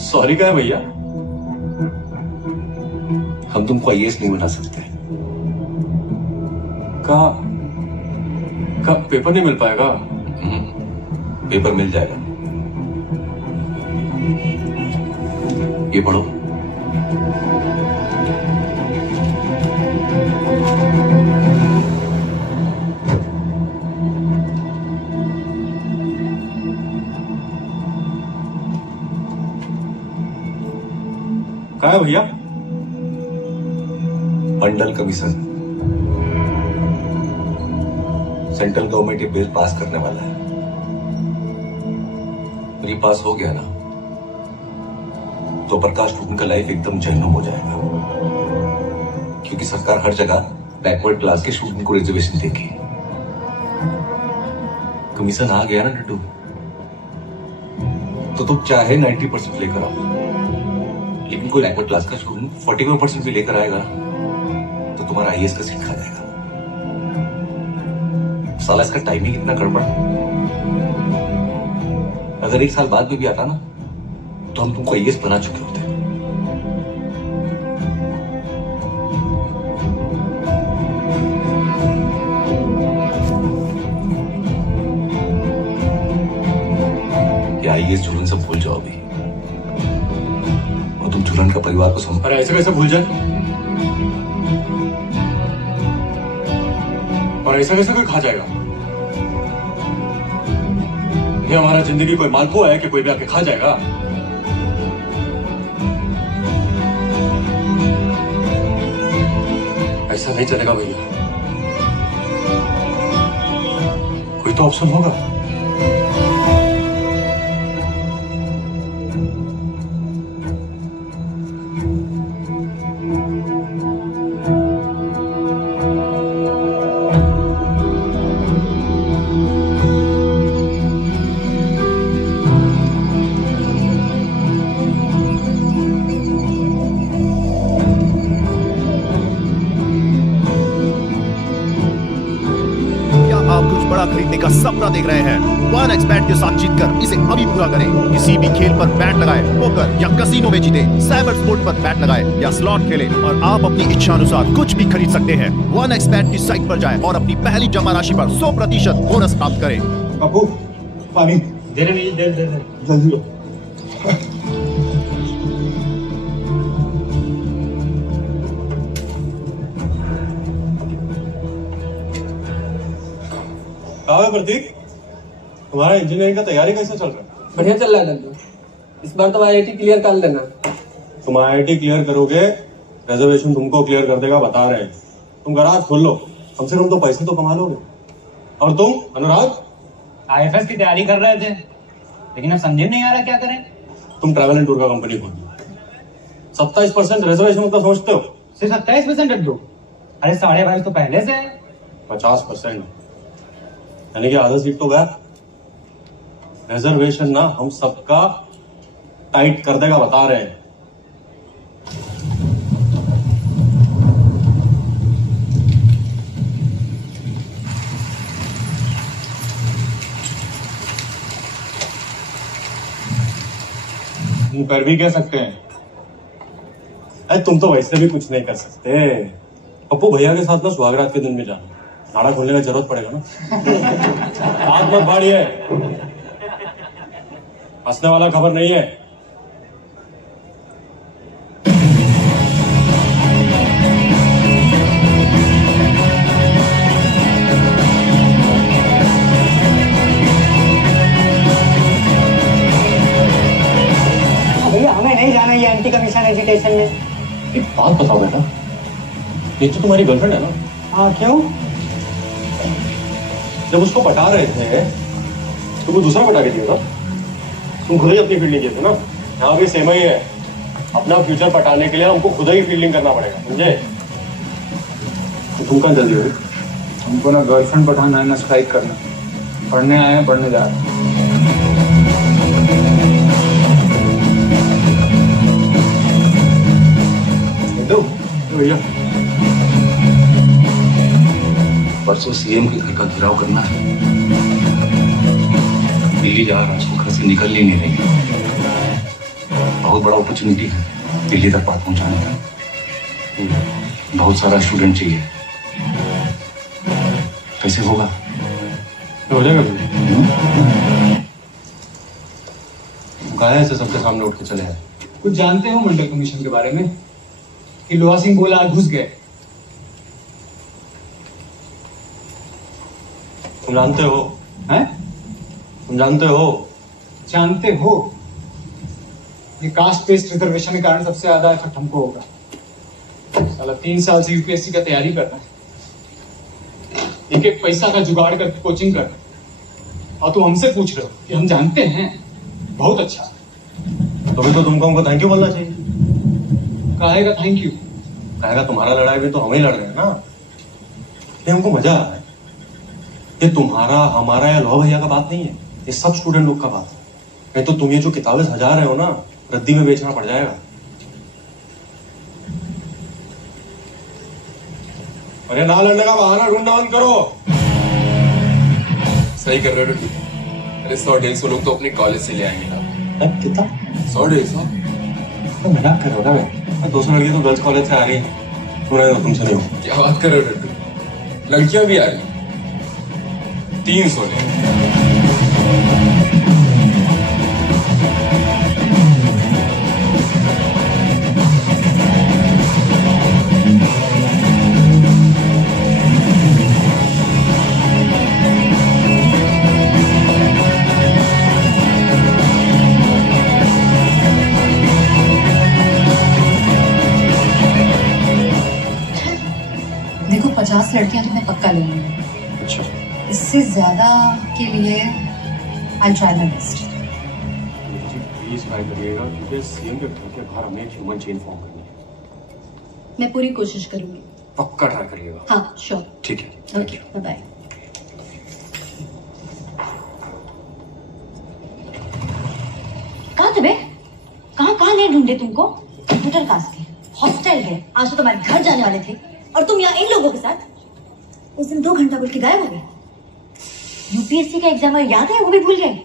सॉरी का है भैया? हम तुमको आईएएस नहीं बना सकते। का पेपर नहीं मिल पाएगा? पेपर मिल जाएगा। ये पढ़ो। क्या है भैया? मंडल कमीशन। सेंट्रल गवर्नमेंट ये बिल पास करने वाला है। और ये पास हो गया ना तो प्रकाश स्टूडेंट का लाइफ एकदम जहन्नुम हो जाएगा, क्योंकि सरकार हर जगह बैकवर्ड क्लास के स्टूडेंट को रिजर्वेशन देगी। कमीशन आ गया ना डड्डू, तो तुम चाहे 90% लेकर आओ, लेकिन कोई बैकवर्ड क्लास का स्टूडेंट 45% भी लेकर आएगा तो तुम्हारा आईएएस का सीट खा जाएगा। साला इसका टाइमिंग इतना गड़बड़। अगर अगर 1 साल बाद भी आता ना तो हम तुमको आईएएस बना चुके होते। आईएएस झूलन सब भूल जाओ अभी और तुम झूलन का परिवार को समझ। अरे ऐसे कैसे भूल जाए? और ऐसा कैसे कोई खा जाएगा? ये हमारा जिंदगी कोई मालपुआ है कि कोई भी आके खा जाएगा? ऐसा नहीं चलेगा भैया, कोई तो ऑप्शन होगा। आप कुछ बड़ा खरीदने का सपना देख रहे हैं? 1xBet के साथ जीतकर इसे अभी पूरा करें। किसी भी खेल पर बैट लगाए, पोकर या कसिनो में जीते, साइबर स्पोर्ट पर बैट लगाए या स्लॉट खेले और आप अपनी इच्छा अनुसार कुछ भी खरीद सकते हैं। 1xBet की साइट पर जाएं और अपनी पहली जमा राशि पर 100% बोनस प्राप्त करें। बाबू पानी दे रहे नहीं, दे जल्दी लो। प्रतीक, तुम्हारा इंजीनियरिंग का तैयारी कैसे चल रहा है? बढ़िया चल रहा है लड्डू। इस बार तो आईआईटी क्लियर कर लेना। तुम आईआईटी क्लियर करोगे, रिजर्वेशन तुमको क्लियर कर देगा, बता रहे हैं। तुम गराज खोल लो, कम से कम तो पैसे तो कमा लोगे। और तुम अनुराग? आईएफएस की तैयारी कर रहे थे, लेकिन अब समझे नहीं आ रहा क्या करें। तुम ट्रैवल एंड टूर का कंपनी खोल लो। 27% रिजर्वेशन मतलब समझते हो? सिर्फ 27% लड्डू? अरे 22.5 तो पहले से है। 50%, यानी कि आधा सीट तो गया। रिजर्वेशन ना हम सबका टाइट कर देगा, बता रहे हैं। तुम कर भी कह सकते हैं। अरे तुम तो वैसे भी कुछ नहीं कर सकते। पप्पू भैया के साथ ना सुहागरात के दिन में जाना, नाड़ा खोलने का जरूरत पड़ेगा ना। हाथ मत बाढ़िए, हंसने वाला खबर नहीं है। भैया हमें नहीं जाना ये एंटी कमीशन एजुकेशन में। एक बात बताओ बेटा, ये तो तुम्हारी गर्लफ्रेंड है ना? हाँ क्यों? जब उसको पटा रहे थे तो वो दूसरा पटा के दिया था। तुम खुद ही अपनी फील्डिंग किए थे ना। यहाँ भी सेम ही है। अपना फ्यूचर पटाने के लिए हमको खुद ही फील्डिंग करना पड़ेगा, समझे? तो तुम कहाँ जल्दी हो? हमको ना गर्लफ्रेंड पठाना है ना स्ट्राइक करना। पढ़ने आए हैं, पढ़ने जा रहे हैं। भैया परसों सीएम के घर का घेराव करना है। दिल्ली जा रहा हूँ, घर से निकल ही नहीं रही। बहुत बड़ा अपॉर्चुनिटी है दिल्ली तक बात पहुंचाने का। बहुत सारा स्टूडेंट चाहिए। कैसे होगा? हो जाएगा। गाया ऐसे सबके सामने उठ के चले आए। कुछ जानते हो मंडल कमीशन के बारे में कि लोहा सिंह बोला आज घुस गए? तुम जानते हो? हैं? तुम जानते हो? जानते हो? ये कास्ट बेस्ड रिजर्वेशन के कारण सबसे ज्यादा इफेक्ट हमको होगा। साला 3 साल से यूपीएससी का तैयारी कर रहा है, एक एक पैसा का जुगाड़ करके कोचिंग कर रहा है, और तुम हमसे पूछ रहे हो कि हम जानते हैं। बहुत अच्छा। तभी तो तुमको हमको थैंक यू बोलना चाहिए। कहेगा थैंक यू? कहेगा तुम्हारा लड़ाई भी तो हम ही लड़ रहे हैं ना। ये हमको मजा आ रहा है। ये तुम्हारा हमारा या लो भैया का बात नहीं है, ये सब स्टूडेंट लोग का बात है। नहीं तो तुम ये जो किताबें सजा रहे हो ना, रद्दी में बेचना पड़ जाएगा। अरे ना लड़ने का बहाना ढूंढना बंद करो। सही कर रहे हो बेटी। अरे 100-150 लोग तो अपने कॉलेज से ले आएंगे ना। कितना? 100-150? तो मजाक कर रहे हो ना? 200 लड़कियां तो गर्ल्स कॉलेज से आ रही हैं। तुमसे नहीं हो। क्या बात कर रहे हो डड्डू? लड़कियां भी आ रही? 300 ले। देखो 50 लड़कियां तो मैं पक्का ले लूंगी। अच्छा। इससे ज्यादा के लिए I try my best. Please try करिएगा क्योंकि सीएम के घर के बाहर हमें एक ह्यूमन चेन फॉर्म करनी है। मैं पूरी कोशिश करूंगी। पक्का ट्राई करिएगा। हाँ श्योर। ठीक है। Okay bye bye. कहाँ थे बे? कहाँ नहीं ढूंढे तुमको? कंप्यूटर क्लास के, हॉस्टल गए, आज तो तुम्हारे घर जाने वाले थे और तुम यहाँ इन लोगों के साथ। उस दिन 2 घंटा बोल के गायब हो गए। यूपीएससी का एग्जाम याद है? वो भी भूल गए।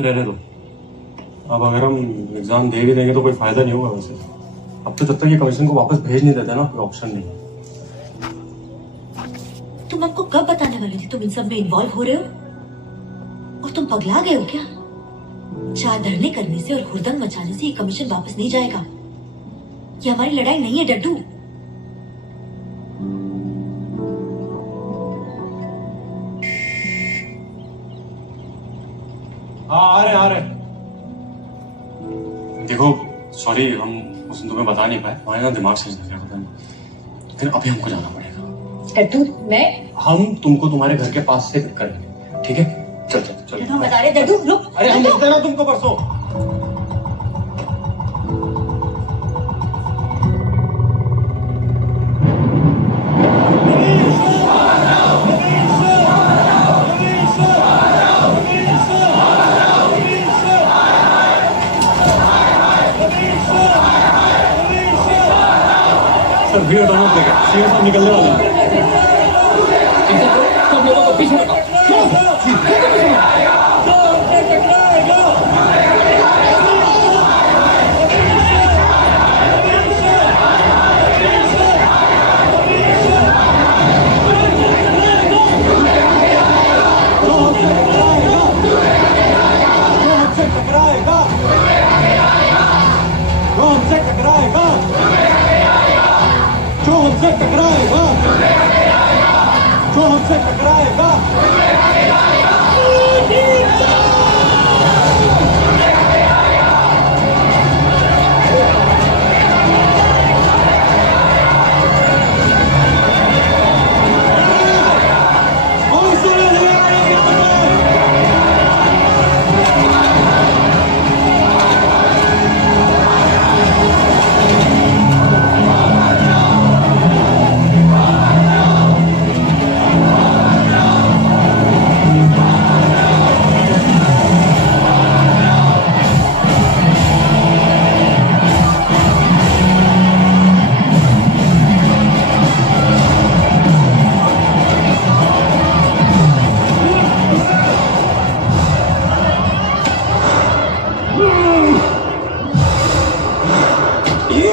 रहने दो। अब अगर हम एग्जाम दे भी देंगे तो कोई फायदा नहीं होगा वैसे। अब तो जब तक ये कमीशन को वापस भेज नहीं देते ना कोई ऑप्शन नहीं। तुम हमको कब बताने वाली थी तुम इन सब में इन्वॉल्व हो रहे हो? और तुम पगला गए हो क्या? 4 धरने करने से और हुड़दंग मचाने से ये कमीशन वापस नहीं जाएगा। ये हमारी लड़ाई नहीं है डड्डू। हाँ आ रहे। देखो सॉरी हम उस दिन तुम्हें बता नहीं पाए, हमारे ना दिमाग से निकल गया, लेकिन अभी हमको जाना पड़ेगा। डड्डू मैं हम तुमको तुम्हारे घर के पास से पिक करेंगे, ठीक है? चल। हम बता रहे डड्डू रुक। अरे हम मिलते ना तुमको परसों। सर भीड़ दोनों देगा, सीएम साहब निकलने वाले हैं। सब लोगों को पीछे रखो।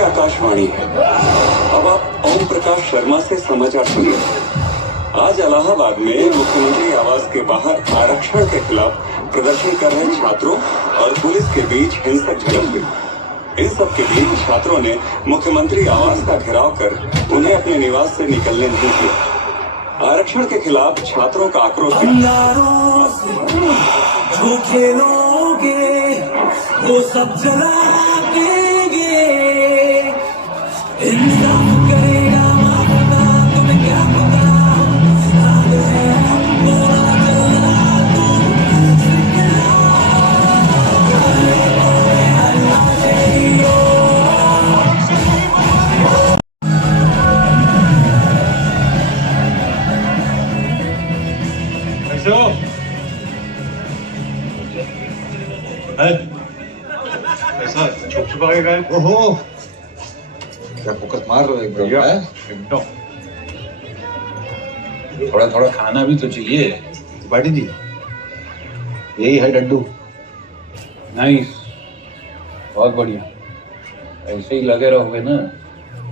आकाशवाणी है। अब आप ओम प्रकाश शर्मा से समाचार सुनिए। आज इलाहाबाद में मुख्यमंत्री आवास के बाहर आरक्षण के खिलाफ प्रदर्शन कर रहे छात्रों और पुलिस के बीच हिंसक झड़प हुई। इन सब के बीच छात्रों ने मुख्यमंत्री आवास का घेराव कर उन्हें अपने निवास से निकलने नहीं दिया। आरक्षण के खिलाफ छात्रों का आक्रोश जो खेलोगे वो सब जला देंगे। इंसाफ करेगा माफना तुम्हें क्या पता। हाल है बुरा जला ऐसा छुप छुपा के गए। ओहो क्या फोकस मार रहे हो एक बार? एकदम। थोड़ा थोड़ा खाना भी तो चाहिए। त्रिपाठी जी, यही है डड्डू। नाइस, बहुत बढ़िया। ऐसे ही लगे रहोगे ना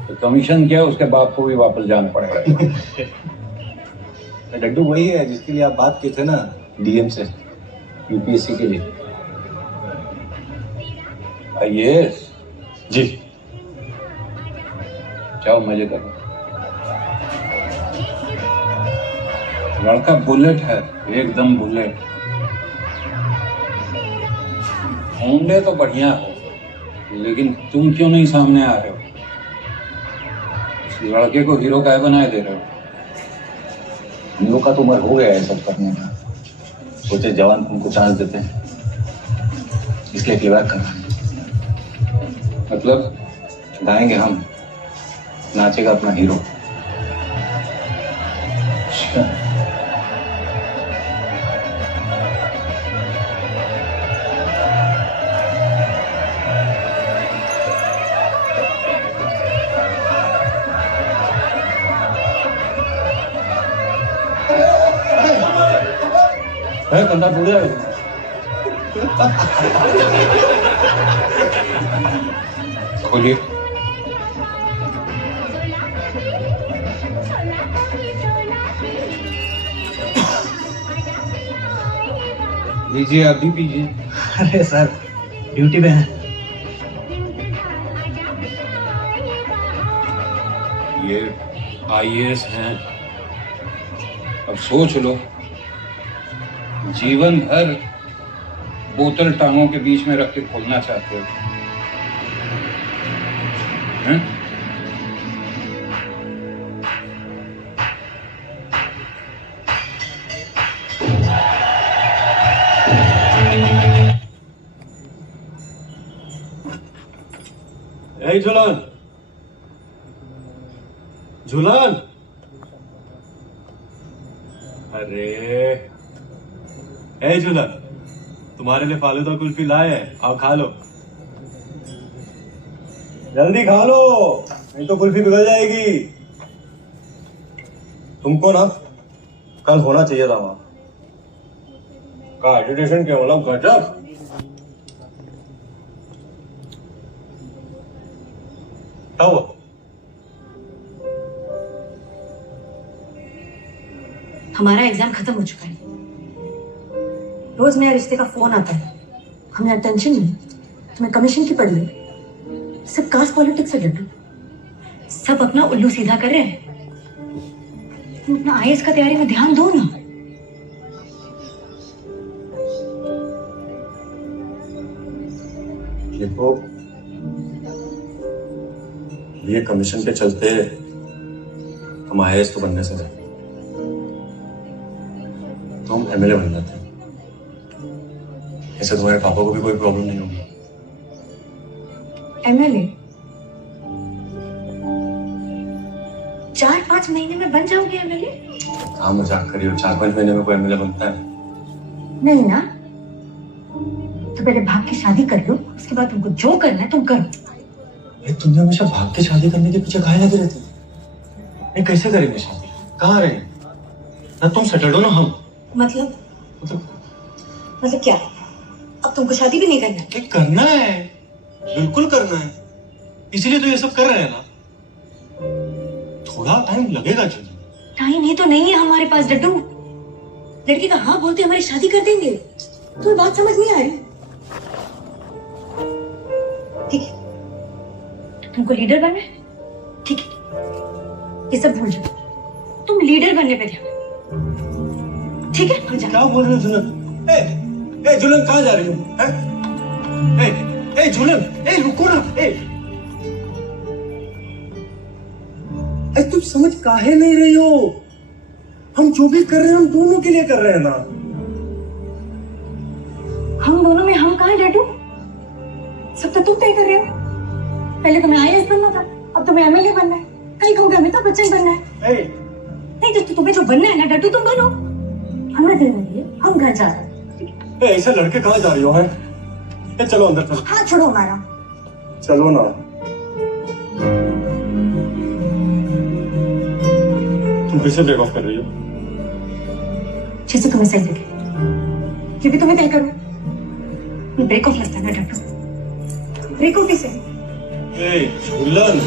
तो कमीशन क्या उसके बाप को भी वापस जाना पड़ेगा। डड्डू वही है जिसके लिए आप बात किए थे ना, डीएम से, यूपीएससी के लिए। आईएएस जी। जाओ मजे करो। लड़का बुलेट है, एकदम बुलेट। होंगे तो बढ़िया हो, लेकिन तुम क्यों नहीं सामने आ रहे हो? इस लड़के को हीरो काहे बनाए दे रहे हो? हीरो का तो उम्र हो गया है सब करने का। सोचे जवान उनको चांस देते हैं, इसलिए प्लेबैक कर रहे हैं। मतलब गाएंगे हम, नाचेगा अपना हीरो। कंधा टूट जाएगा। खोलिए। लीजिए, आप भी पीजिए। अरे सर, ड्यूटी पे हैं। ये आईएएस हैं। अब सोच लो, जीवन भर बोतल टांगों के बीच में रख के खोलना चाहते हो, हैं? ए झूलन, झूलन। अरे ए झूलन, तुम्हारे लिए फालूदा कुल्फी लाए हैं, आओ खा लो। जल्दी खा लो, नहीं तो कुल्फी पिघल जाएगी। तुमको ना कल होना चाहिए था वहां का एजुकेशन के मतलब गजब। क्या हुआ? हमारा एग्जाम खत्म हो चुका है। रोज नया रिश्ते का फोन आता है। हमें अटेंशन नहीं, तुम्हें कमीशन की पड़ी है। सब कास्ट पॉलिटिक्स से डटो, सब अपना उल्लू सीधा कर रहे हैं। तुम अपना आईएएस का तैयारी में ध्यान दो ना। देखो, ये कमीशन के चलते हम आईएएस तो बनने से रहे, तो हम एमएलए बन जाते हैं। ऐसे तुम्हारे पापा को भी कोई प्रॉब्लम नहीं होगी। एमएलए 4-5 महीने में बन जाओगे एमएलए? हाँ, मजाक करिए, 4-5 महीने में कोई एमएलए बनता है? नहीं ना, तो पहले भाग की शादी कर लो, उसके बाद तुमको जो करना है तुम करो। तुमने हमेशा भाग के शादी करने के पीछे काहे लगे रहते? नहीं, कैसे करेंगे शादी? कहाँ रहेंगे? ना तुम सेटल्ड हो ना हम। मतलब क्या? अब तुमको शादी भी नहीं करना है? करना है, बिल्कुल करना है, इसीलिए तो ये सब कर रहे हैं ना। थोड़ा टाइम लगेगा। जी, टाइम ही तो नहीं है हमारे पास डड्डू। लड़की का हाँ बोलते हमारी शादी कर देंगे। तुम्हें बात समझ नहीं आ रही? ठीक है, तुमको लीडर बनना है, ठीक है, ये सब भूल जाओ। तुम लीडर बनने पे ध्यान, ठीक है? क्या बोल रहे हो झूलन? ए झूलन, कहाँ जा रही हो? ए झूलन, रुको ना। तुम समझ काहे नहीं रही हो? हम जो भी कर रहे हैं हम दोनों के लिए कर रहे हैं ना। हम दोनों में हम कहाँ डटू? सब तो तुम तय कर रहे हो। पहले तुम्हें आईएएस बनना था, अब तुम्हें एमएलए बनना है। कहीं कहोगे अमिताभ बच्चन बनना है। नहीं तो तुम्हें जो बनना है ना डटू, तुम बनो। हमें देने लिए हम घर जा रहे हैं। ऐसे लड़के कहाँ जा रही हो? है चलो अंदर चलो। हाँ छोड़ो हमारा, चलो ना। तुम कैसे ब्रेक ऑफ कर रही हो? जैसे तुम्हें सही लगे। ये भी तुम्हें तय करो। ब्रेक ऑफ लगता है ना डॉक्टर? ब्रेक ऑफ ही सही। झूलन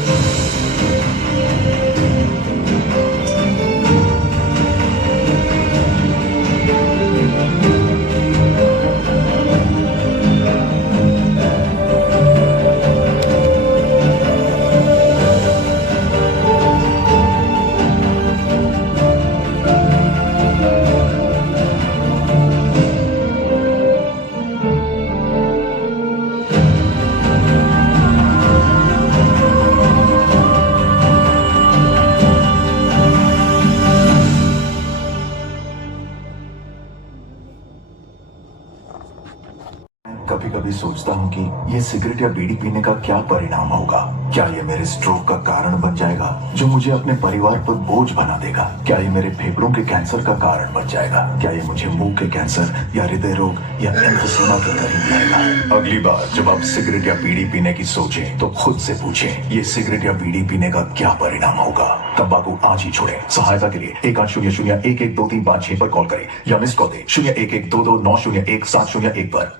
कभी कभी सोचता हूँ कि ये सिगरेट या बीड़ी पीने का क्या परिणाम होगा। क्या ये मेरे स्ट्रोक का कारण बन जाएगा जो मुझे अपने परिवार पर बोझ बना देगा? क्या ये मेरे फेफड़ों के कैंसर का कारण बन जाएगा? क्या ये मुझे मुंह के कैंसर या हृदय रोग या एम्फीसीमा के करीब लाएगा? अगली बार जब आप सिगरेट या बीड़ी पीने की सोचें तो खुद से पूछें, ये सिगरेट या बीड़ी पीने का क्या परिणाम होगा? तंबाकू आज ही छोड़ें। सहायता के लिए 1800-112356 पर कॉल करें या मिस कॉल दें 01122901 पर।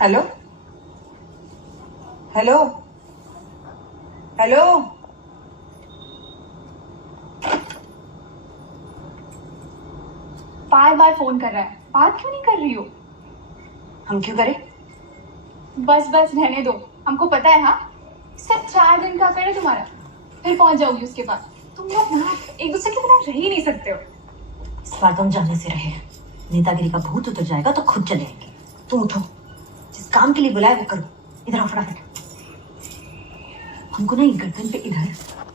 Hello hello hello. बार बार फोन कर रहा है, बात क्यों नहीं कर रही हो? हम क्यों करें? बस बस रहने दो, हमको पता है। हाँ, सिर्फ 4 दिन का करे तुम्हारा, फिर पहुंच जाओगी उसके पास। तुम लोग ना एक दूसरे के बिना रह ही नहीं सकते हो। इस बार तुम जाने से रहे। नेतागिरी का भूत उतर जाएगा तो खुद चले आएंगे। तुम उठो, जिस काम के लिए बुलाया वो करो। इधर आओ फटाफट। हमको ना एक गर्दन पे इधर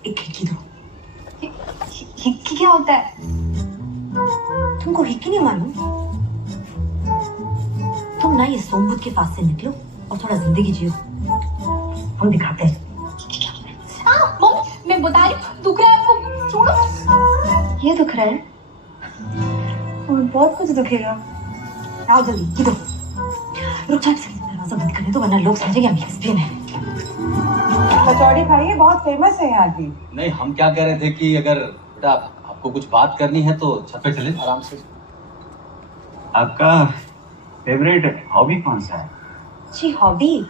एक हिक्की दो। हिक्की क्या होता है? तुमको हिक्की नहीं मालूम? तुम ना ये सोमबुद्ध के पास से निकलो और थोड़ा जिंदगी जियो। हम दिखाते हैं। मम्मी, मैं बता रही हूँ, दुख रहा है आपको, छोड़ो। ये दुख रहा है और बहुत कुछ दुखेगा। आओ जल्दी, की दो। रुक जा, दरवाजा बंद करने दो वरना लोग समझेंगे हम लेस्बियन हैं। कचौड़ी खाइए, बहुत फेमस है यहाँ की। नहीं, हम क्या कह रहे थे कि अगर बेटा आपको कुछ बात करनी है तो छत पे चले आराम से। आपका फेवरेट हॉबी कौन सा है? जी हॉबी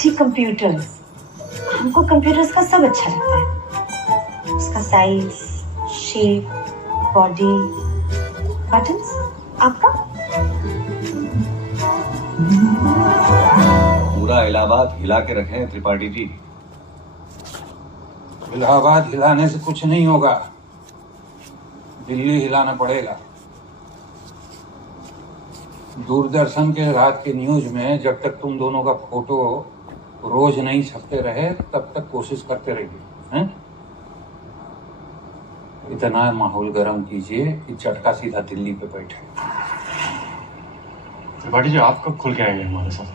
जी कंप्यूटर्स। हमको कंप्यूटर्स का सब अच्छा लगता है। उसका साइज, शेप, बॉडी, बटन्स। आपका? पूरा इलाहाबाद हिला के रखे त्रिपाठी जी। इलाहाबाद हिलाने से कुछ नहीं होगा, दिल्ली हिलाना पड़ेगा। दूरदर्शन के रात के न्यूज में जब तक तुम दोनों का फोटो रोज नहीं छपते रहे तब तक कोशिश करते रहिए, हैं? इतना माहौल गर्म कीजिए कि चटका सीधा दिल्ली पे बैठे। त्रिपाठी जी, आप कब खुल के आएंगे हमारे साथ?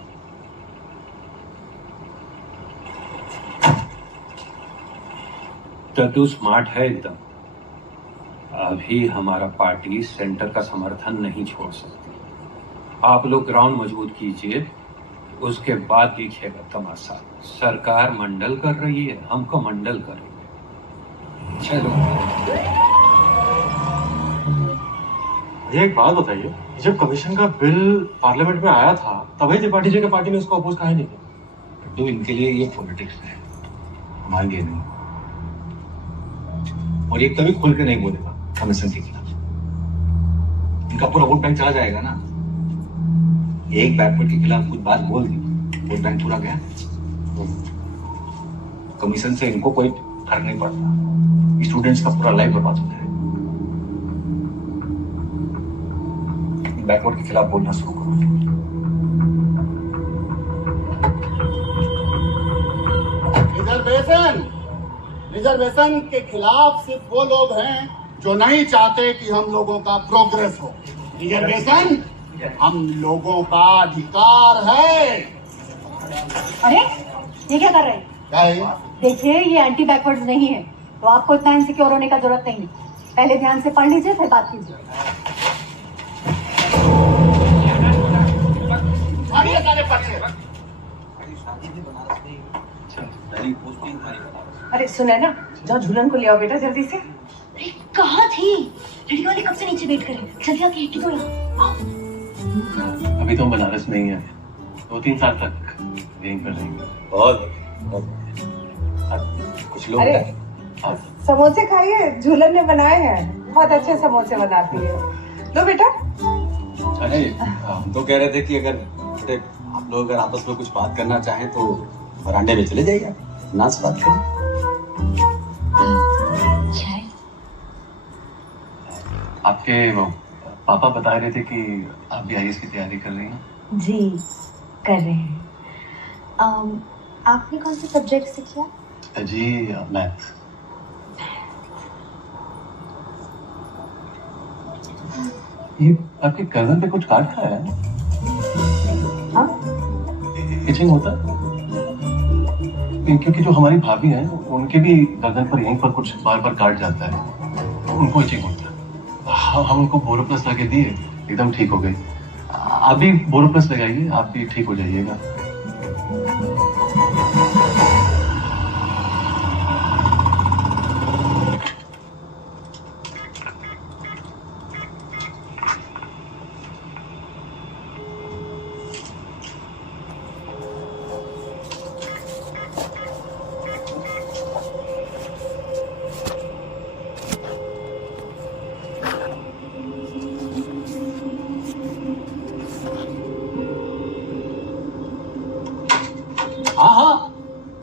टू स्मार्ट है एकदम। अभी हमारा पार्टी सेंटर का समर्थन नहीं छोड़ सकती। आप लोग ग्राउंड मजबूत कीजिए, उसके बाद दिखेगा तमाशा। सरकार मंडल कर रही है, हमको मंडल कर रही है। चलो। ये एक बात बताइए, जब कमीशन का बिल पार्लियामेंट में आया था तभी त्रिपाठी जी की पार्टी ने उसको अपोज कहा नहीं किया? तो इनके लिए ये पॉलिटिक्स है, हमारे लिए नहीं। और ये कभी खुल के नहीं बोलेगा कमीशन के खिलाफ। इनका पूरा वोट बैंक चला जाएगा ना। एक बैकवर्ड के खिलाफ कुछ बात बोल दी, वोट बैंक पूरा गया। कमीशन से इनको कोई फर्क नहीं पड़ता। स्टूडेंट्स का पूरा लाइफ बर्बाद हो जाएगा। बैकवर्ड के खिलाफ बोलना शुरू करो। रिजर्वेशन के खिलाफ सिर्फ वो लोग हैं जो नहीं चाहते कि हम लोगों का प्रोग्रेस हो। रिजर्वेशन हम लोगों का अधिकार है। अरे ये क्या कर रहे हैं? क्या है? देखिए, ये एंटी बैकवर्ड नहीं है, तो आपको इतना इनसिक्योर होने का जरूरत नहीं। पहले ध्यान से पढ़ लीजिए, फिर बात कीजिए। खाली है सारे पर्चे। अरे सुने ना, जाओ झूलन को ले आओ बेटा जल्दी से। अरे कहाँ थी लड़की वाली, कब से नीचे वेट करे, जल्दी आके हिट तो यहाँ। अभी तो हम बनारस में ही हैं, 2-3 साल तक यहीं पर रहेंगे। बहुत कुछ लोग अरे हाँ। समोसे खाइए, झूलन ने बनाए हैं, बहुत अच्छे समोसे बनाती है। लो बेटा। अरे हम तो कह रहे थे कि अगर आप लोग अगर आपस में कुछ बात करना चाहें तो बरामदे में चले जाइए, नाच बात करें। आपके वो पापा बता रहे थे कि आप भी IAS की तैयारी कर रही हैं। जी कर रहे हैं। आपने कौन से सब्जेक्ट से किया? जी मैथ्स। ये आपके कजन पे कुछ काट खाया है? हाँ? इचिंग होता है? क्योंकि जो हमारी भाभी हैं उनके भी गर्दन पर यहीं पर कुछ बार बार काट जाता है, उनको इचिंग होता है। हम उनको बोरोप्लस लगा के दिए, एकदम ठीक हो गई। आप भी बोरोप्लस लगाइए, आप भी ठीक हो जाइएगा।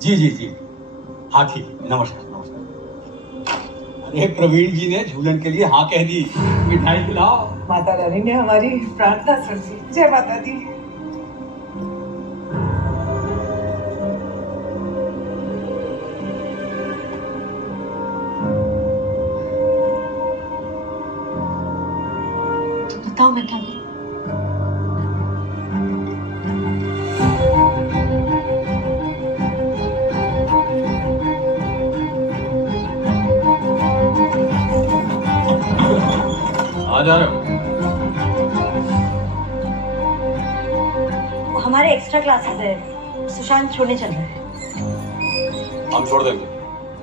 जी जी जी, हाँ ठीक है, नमस्कार नमस्कार। अरे प्रवीण जी ने झूलन के लिए हाँ कह दी, मिठाई खिलाओ। माता रानी ने हमारी प्रार्थना सुन ली। जय माता दी। तो बताओ मैं क्या करूं? आ जा रहे हो? वो हमारे एक्स्ट्रा क्लासेस है, सुशांत छोड़ने चल रहा है। हम छोड़ देंगे,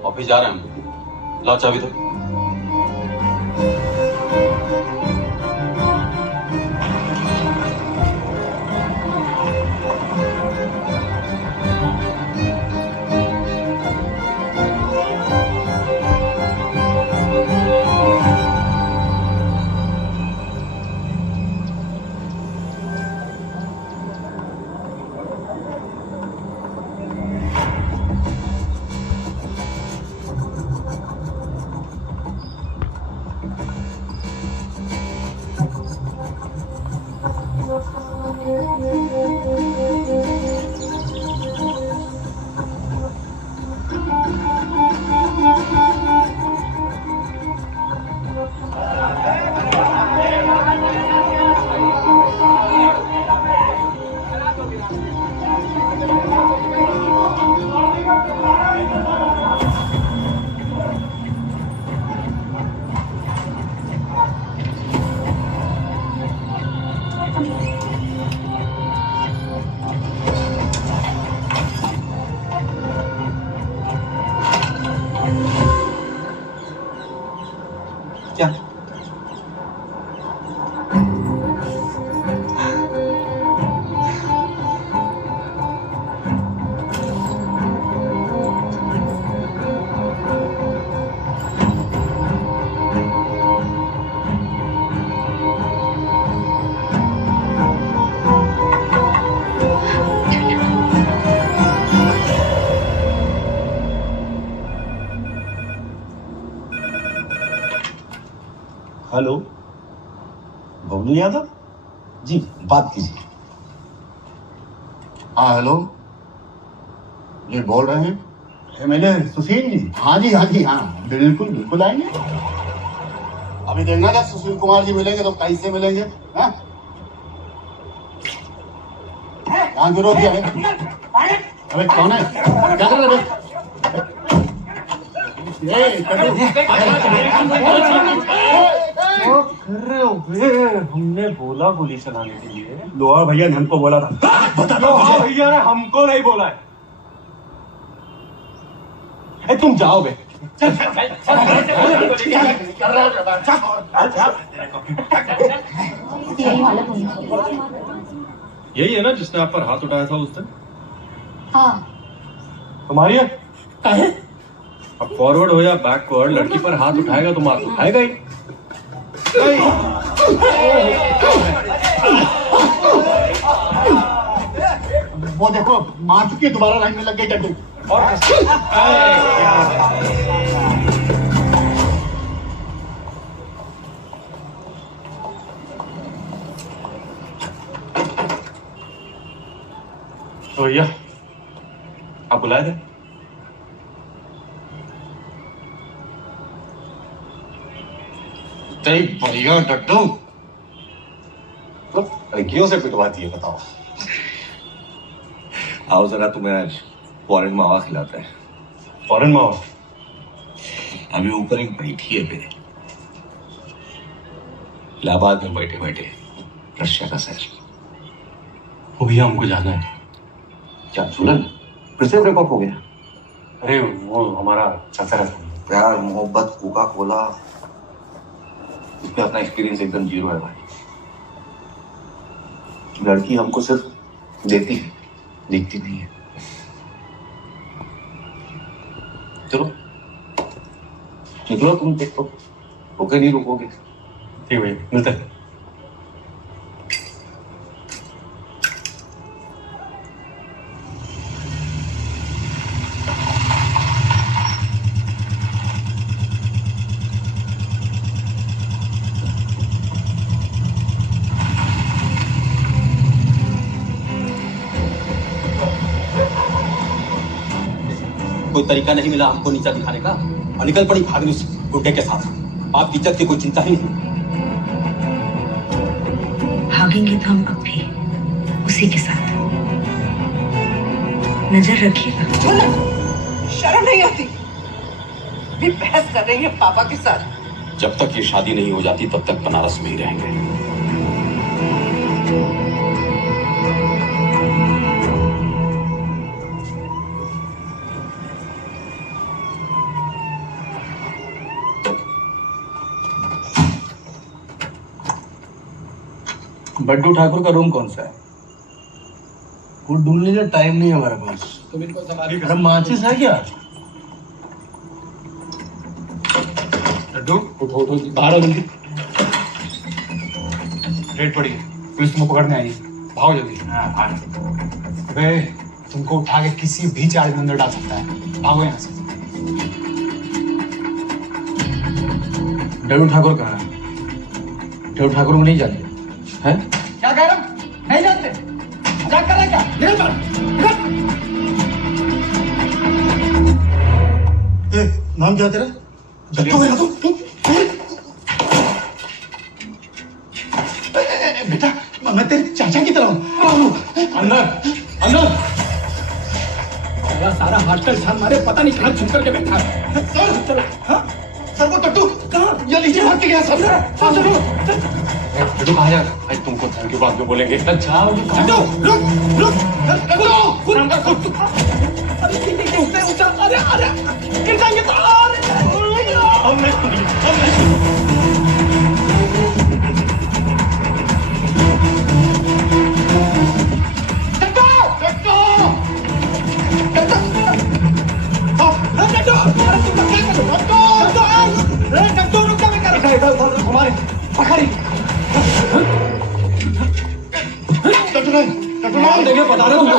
ऑफिस जा रहे हैं हम। लाओ चाबी तो। क्या? हेलो, बबलू यादव जी, बात कीजिए। हाँ हेलो जी, बोल रहे हैं एमएलए सुशील जी? हाँ जी हाँ जी हाँ, बिल्कुल बिल्कुल आएंगे। अभी देखना जब सुशील कुमार जी मिलेंगे तो कैसे मिलेंगे। हाँ यहाँ की रोक दिया। अरे कौन है, क्या कर रहे हो? अरे हमने बोला गोली चलाने के लिए। लोहार भैया ने हमको बोला था। बता दो लोहार भैया ने हमको नहीं बोला है। तुम जाओ बे। यही है ना जिसने आप पर हाथ उठाया था उस दिन? हाँ। तुम्हारी है? अब फॉरवर्ड हो या बैकवर्ड, लड़की पर हाथ उठाएगा तो हाथ उठाएगा ही। वो देखो मार चुकी है, दोबारा लाइन में लग गई टट्टू। तो भैया आप बुलाए थे? बढ़िया टट्टू, लड़कियों से पिटवाती है, बताओ। आओ जरा, तुम्हें आज फॉरेन मावा खिलाता है। फॉरेन मावा? अभी ऊपर एक बैठी है मेरे, इलाहाबाद में बैठे बैठे रशिया का शहर। वो भैया हमको जाना है। क्या दुल्हन फिर से ब्रेकअप हो गया? अरे वो हमारा चलता रहता है। प्यार मोहब्बत कोका कोला, इसमें अपना एक्सपीरियंस एकदम जीरो है भाई। लड़की हमको सिर्फ देती है, दिखती नहीं है। चलो निकलो, तुम देखो, रुके नहीं रुकोगे। ठीक भैया, मिलते हैं। कोई तरीका नहीं मिला हमको नीचा दिखाने का और निकल पड़ी भागने उस गुड्डे के साथ। आप की इज्जत की कोई चिंता ही नहीं। भागेंगे तो हम अब भी उसी के साथ। नजर रखिएगा। शर्म नहीं आती? भी बहस कर रही है पापा के साथ। जब तक ये शादी नहीं हो जाती तब तक बनारस में ही रहेंगे। बड्डू ठाकुर का रूम कौन सा है? वो ढूंढने का टाइम नहीं है हमारे पास। तुम इनको संभालिए। अरे माचिस है क्या? लड्डू उठो बाहर आ जल्दी। रेड पड़ी है, पुलिस तुमको पकड़ने आई है। भागो जल्दी। अबे तुमको उठा के किसी भी चार्ज में अंदर डाल सकता है। भागो यहाँ से। डडू ठाकुर कहाँ है? डडू ठाकुर को नहीं जानते हैं? क्या कह रहा? नहीं जानते? मजाक कर रहा है क्या? निकल बाहर, निकल। नाम क्या तेरा? दत्तू है ना तू? बेटा मैं तेरे चाचा की तरह हूँ। अंदर अंदर। सारा हॉस्टल छान मारे, पता नहीं कहाँ छुप करके बैठा है। सर वो टट्टू कहाँ? ये नीचे भाग के गया सर। चलो लड्डू कहाँ जा? भाई तुमको थैंक यू बाद में बोलेंगे। जाओ रुक रुक रुक। अरे ऊंचा, अरे अरे गिर जाएंगे तो। हमने देखिए बता रहे तुमको।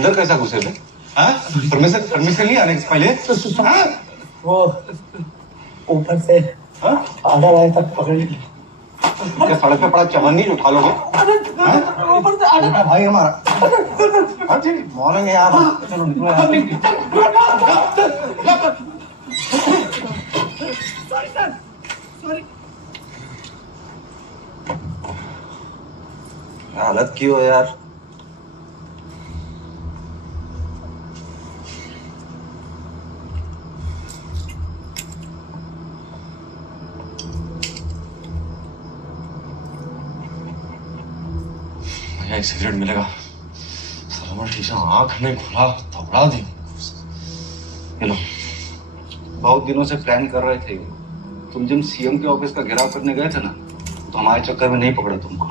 अंदर कैसा घुसे थे? हाँ? परमिशन नहीं आने से पहले? हाँ? वो ऊपर से ऑर्डर आया था पकड़ने के लिए। क्या सड़क पे पड़ा चवन्नी जो उठा लोगे? ऊपर से ऑर्डर भाई हमारा। हाँ ठीक, मॉर्निंग यार। चलो निकलो यार। Sorry sir, sorry. हालत की हो यार। एक सिगरेट मिलेगा। सलमान शीशा आंख में खुला थपड़ा दी। ये लो। बहुत दिनों से प्लान कर रहे थे। तुम जब सीएम के ऑफिस का घेराव करने गए थे ना, तो हमारे चक्कर में नहीं पकड़ा तुमको।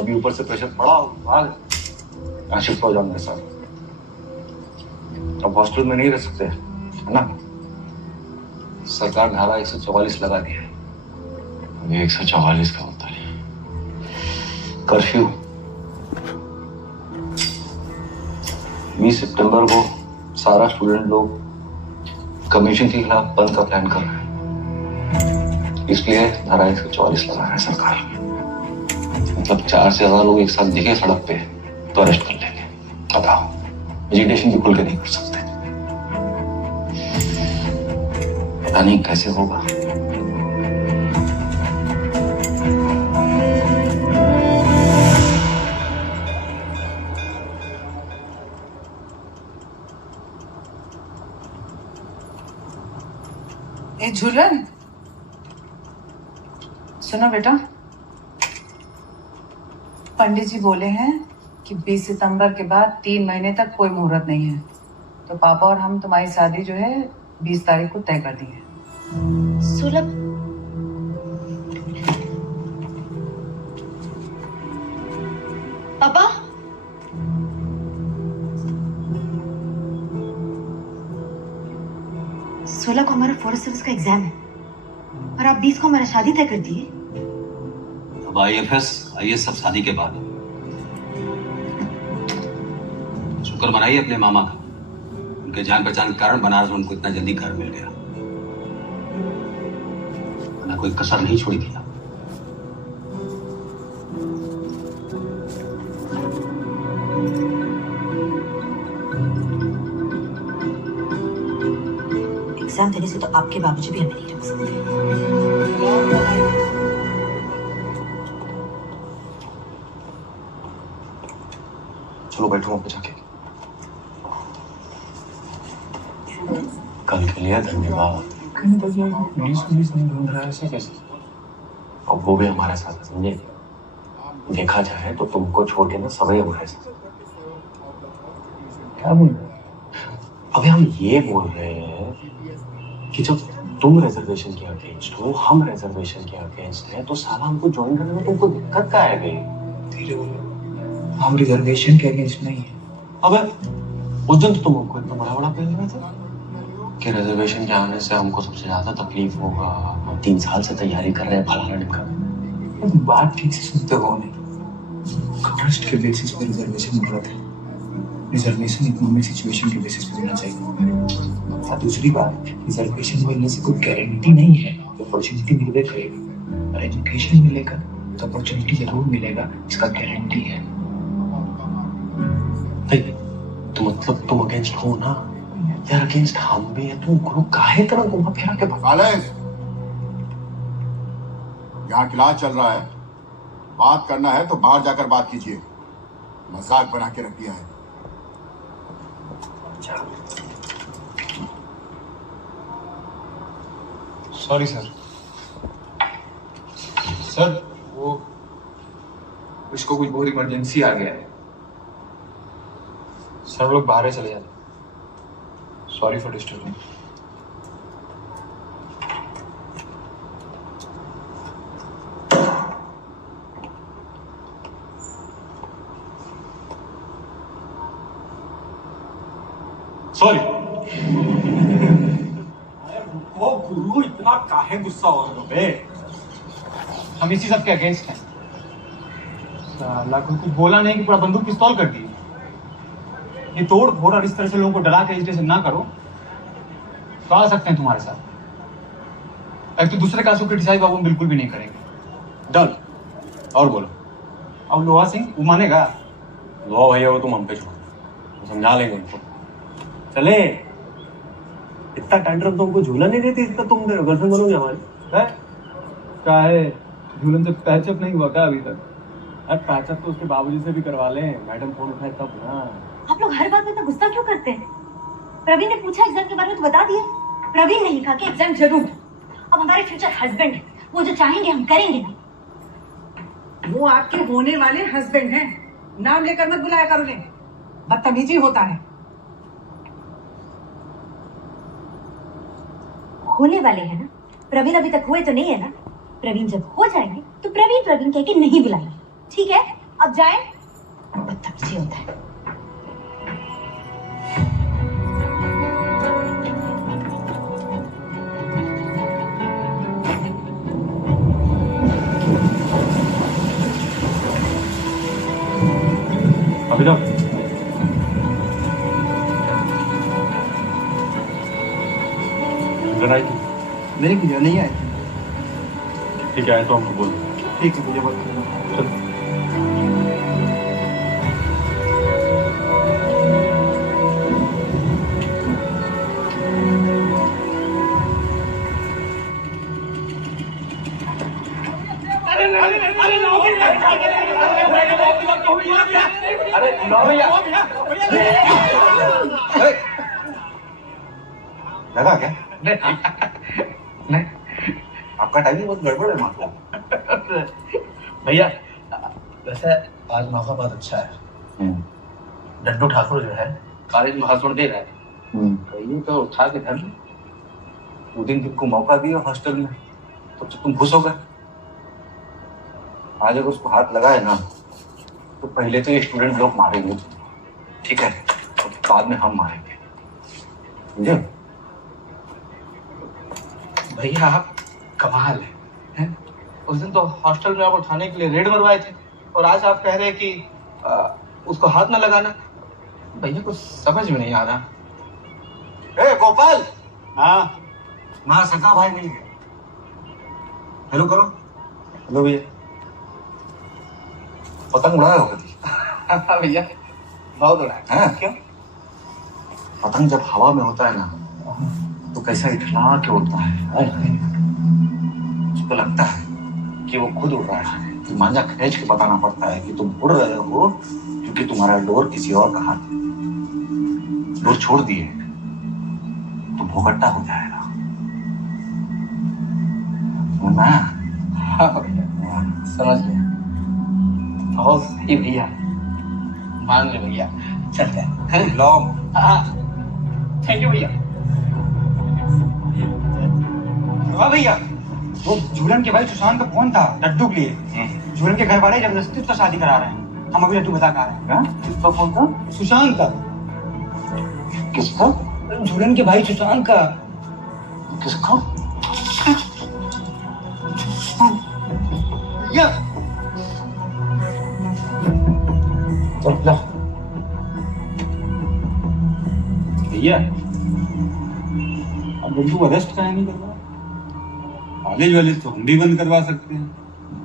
अभी ऊपर से प्रेशर पड़ा भाग यहाँ शिफ्ट हो जाओ मेरे साथ। अब हॉस्टल में नहीं रह सकते है ना? सरकार धारा 144 लगा दी है। अभी 144 का होता है कर्फ्यू। 20 सितंबर को सारा स्टूडेंट लोग कमीशन के खिलाफ बंद का प्लान कर रहे हैं, इसलिए धारा 144 लगा रहा है सरकार। मतलब 4 से ज्यादा लोग एक साथ दिखे सड़क पे तो अरेस्ट कर लेंगे। बताओ, एजुकेशन भी खुल के नहीं कर सकते। पता नहीं कैसे होगा। ए झूलन, सुनो बेटा, पंडित जी बोले हैं कि 20 सितंबर के बाद 3 महीने तक कोई मुहूर्त नहीं है, तो पापा और हम तुम्हारी शादी जो है 20 तारीख को तय कर दी है। सुलभ, पापा, सोलह को हमारा फॉरेस्ट सर्विस का एग्जाम है और आप 20 को हमारा शादी तय कर दिए। अब IAS सब शादी के बाद। शुक्र मनाइए अपने मामा का, उनके जान पहचान के कारण बनारस में उनको इतना जल्दी घर मिल गया, ना कोई कसर नहीं छोड़ी थी ना। एग्जाम देने से तो आपके बाबूजी भी हमें नहीं रोक सकते। चलो बैठो वहां पे जाके। कल के लिए धन्यवाद। पुलिस नहीं ढूंढ रहा है, ऐसा कैसे? अब वो भी हमारे साथ है, समझे? देखा जाए तो तुमको छोड़ के ना सभी हमारे साथ। क्या बोल रहे? अबे हम ये बोल रहे हैं कि जब तुम रिजर्वेशन के अगेंस्ट हो, हम रिजर्वेशन के अगेंस्ट हैं, तो साला हमको ज्वाइन करने में तुमको दिक्कत क्या है गई? धीरे बोलो, हम रिजर्वेशन के अगेंस्ट नहीं है। अबे उस दिन तो तुम हमको इतना बड़ा प्लान रहे थे कि रिजर्वेशन के आने से हमको सबसे ज्यादा तकलीफ होगा। हम 3 साल से तैयारी कर रहे हैं फलाना ढिमका। बात ठीक से सुनते हो नहीं। कास्ट के बेसिस पे रिजर्वेशन गलत है। रिजर्वेशन इकोनॉमिक सिचुएशन के बेसिस पे होना चाहिए। और दूसरी बात, रिजर्वेशन मिलने से कोई गारंटी नहीं है कि अपॉर्चुनिटी मिलवे करेगा, और एजुकेशन मिलेगा तो अपॉर्चुनिटी जरूर मिलेगा, इसका गारंटी है। तो मतलब तुम अगेंस्ट हो ना यार? अगेंस्ट हम भी है, तुम गुरु काहे तरह घुमा फिरा के यहाँ क्लास चल रहा है, बात करना है तो बाहर जाकर बात कीजिए। मजाक बना के रख दिया है। Sorry sir. सर वो उसको कुछ बहुत इमरजेंसी आ गया है सर, वो लोग बाहर चले जाते। Sorry for disturbing. सॉरी। वो गुरु इतना काहे गुस्सा हो रहे हो बे? हम इसी सब के अगेंस्ट हैं। साला कोई कुछ बोला नहीं कि पूरा बंदूक पिस्तौल कर दी। ये तोड़ फोड़ और इस तरह से लोगों को डरा के एजुकेशन ना करो तो आ सकते हैं तुम्हारे साथ। एक तो दूसरे कास्ट को क्रिटिसाइज बाबू हम बिल्कुल भी नहीं करेंगे। डन। और बोलो। अब लोहा सिंह वो मानेगा? लो भैया वो तुम हम पे छोड़ो, समझा लेंगे उनको। चले। इतना टेंडरम तो हमको झूला नहीं देती, इतना तुम गर्लफ्रेंड बनोगे हमारी है? क्या है झूलन से पैचअप नहीं हुआ क्या अभी तक? अरे पैचअप तो उसके बाबूजी से भी करवा लें, मैडम फोन उठाए तब ना। आप लोग हर बात में इतना गुस्सा क्यों करते हैं? प्रवीण ने पूछा एग्जाम के बारे में तो बता दिया। प्रवीण ने कहा कि एग्जाम जरूर। अब हमारे फ्यूचर हस्बैंड है, वो जो चाहेंगे हम करेंगे ना। वो आपके होने वाले हस्बैंड हैं, नाम लेकर मत बुलाया करो उन्हें, बदतमीजी होता है। होने वाले हैं ना? प्रवीण अभी तक हुए तो नहीं है ना? प्रवीण जब हो जाएंगे तो प्रवीण प्रवीण कह के नहीं बुलाएंगे, ठीक है? अब जाएं। बदतमीजी होता है। अभिनव आई थी? नहीं भैया नहीं आए। ठीक है, तो हमको बोल। ठीक है भैया बोल। अरे लो भैया। लगा क्या? नहीं आपका टाइमिंग बहुत गड़बड़ है मतलब। भैया वैसे आज मौका बहुत अच्छा है। डड्डू ठाकुर जो है कॉलेज में भाषण दे रहा है, कहिए तो उठा के घर में वो दिन तुमको मौका दिया हॉस्टल में तो तुम खुश हो गए। आज अगर उसको हाथ लगाए ना तो पहले तो ये स्टूडेंट लोग मारेंगे, ठीक है, और बाद में हम मारेंगे, समझे? भैया आप कमाल है? उस दिन तो हॉस्टल में आप उठाने के लिए रेड मरवाए थे और आज आप कह रहे हैं कि उसको हाथ ना लगाना। भैया कुछ समझ में नहीं आ रहा। ए गोपाल। हाँ वहां सका भाई मिल गए। हेलो करो। हेलो भैया। पतंग उड़ाए हो कभी? भैया बहुत उड़ाए। हैं? क्यों? पतंग जब हवा में होता है ना तो कैसा इठला के उड़ता है। उसको लगता है कि वो खुद उड़ रहा है, तो मांझा खींच के बताना पड़ता है कि तुम उड़ रहे हो क्योंकि तुम्हारा डोर किसी और का हाथ है। डोर छोड़ दिए तो भोगट्टा हो जाएगा ना। हाँ भैया समझ गया। बहुत सही भैया, मान ले भैया, चलते हैं। थैंक यू भैया। हाँ भैया वो झूलन के भाई सुशांत का फोन था लड्डू के लिए। झूलन के घर वाले जबरदस्ती उसका शादी करा रहे हैं। हम अभी लड्डू बता के आ रहे हैं। किसका फोन था? सुशांत का। किसका? झूलन के भाई सुशांत का। किसका? भैया भैया अब लड्डू अरेस्ट काहे नहीं करवा? कॉलेज वाले तो हम भी बंद करवा सकते हैं।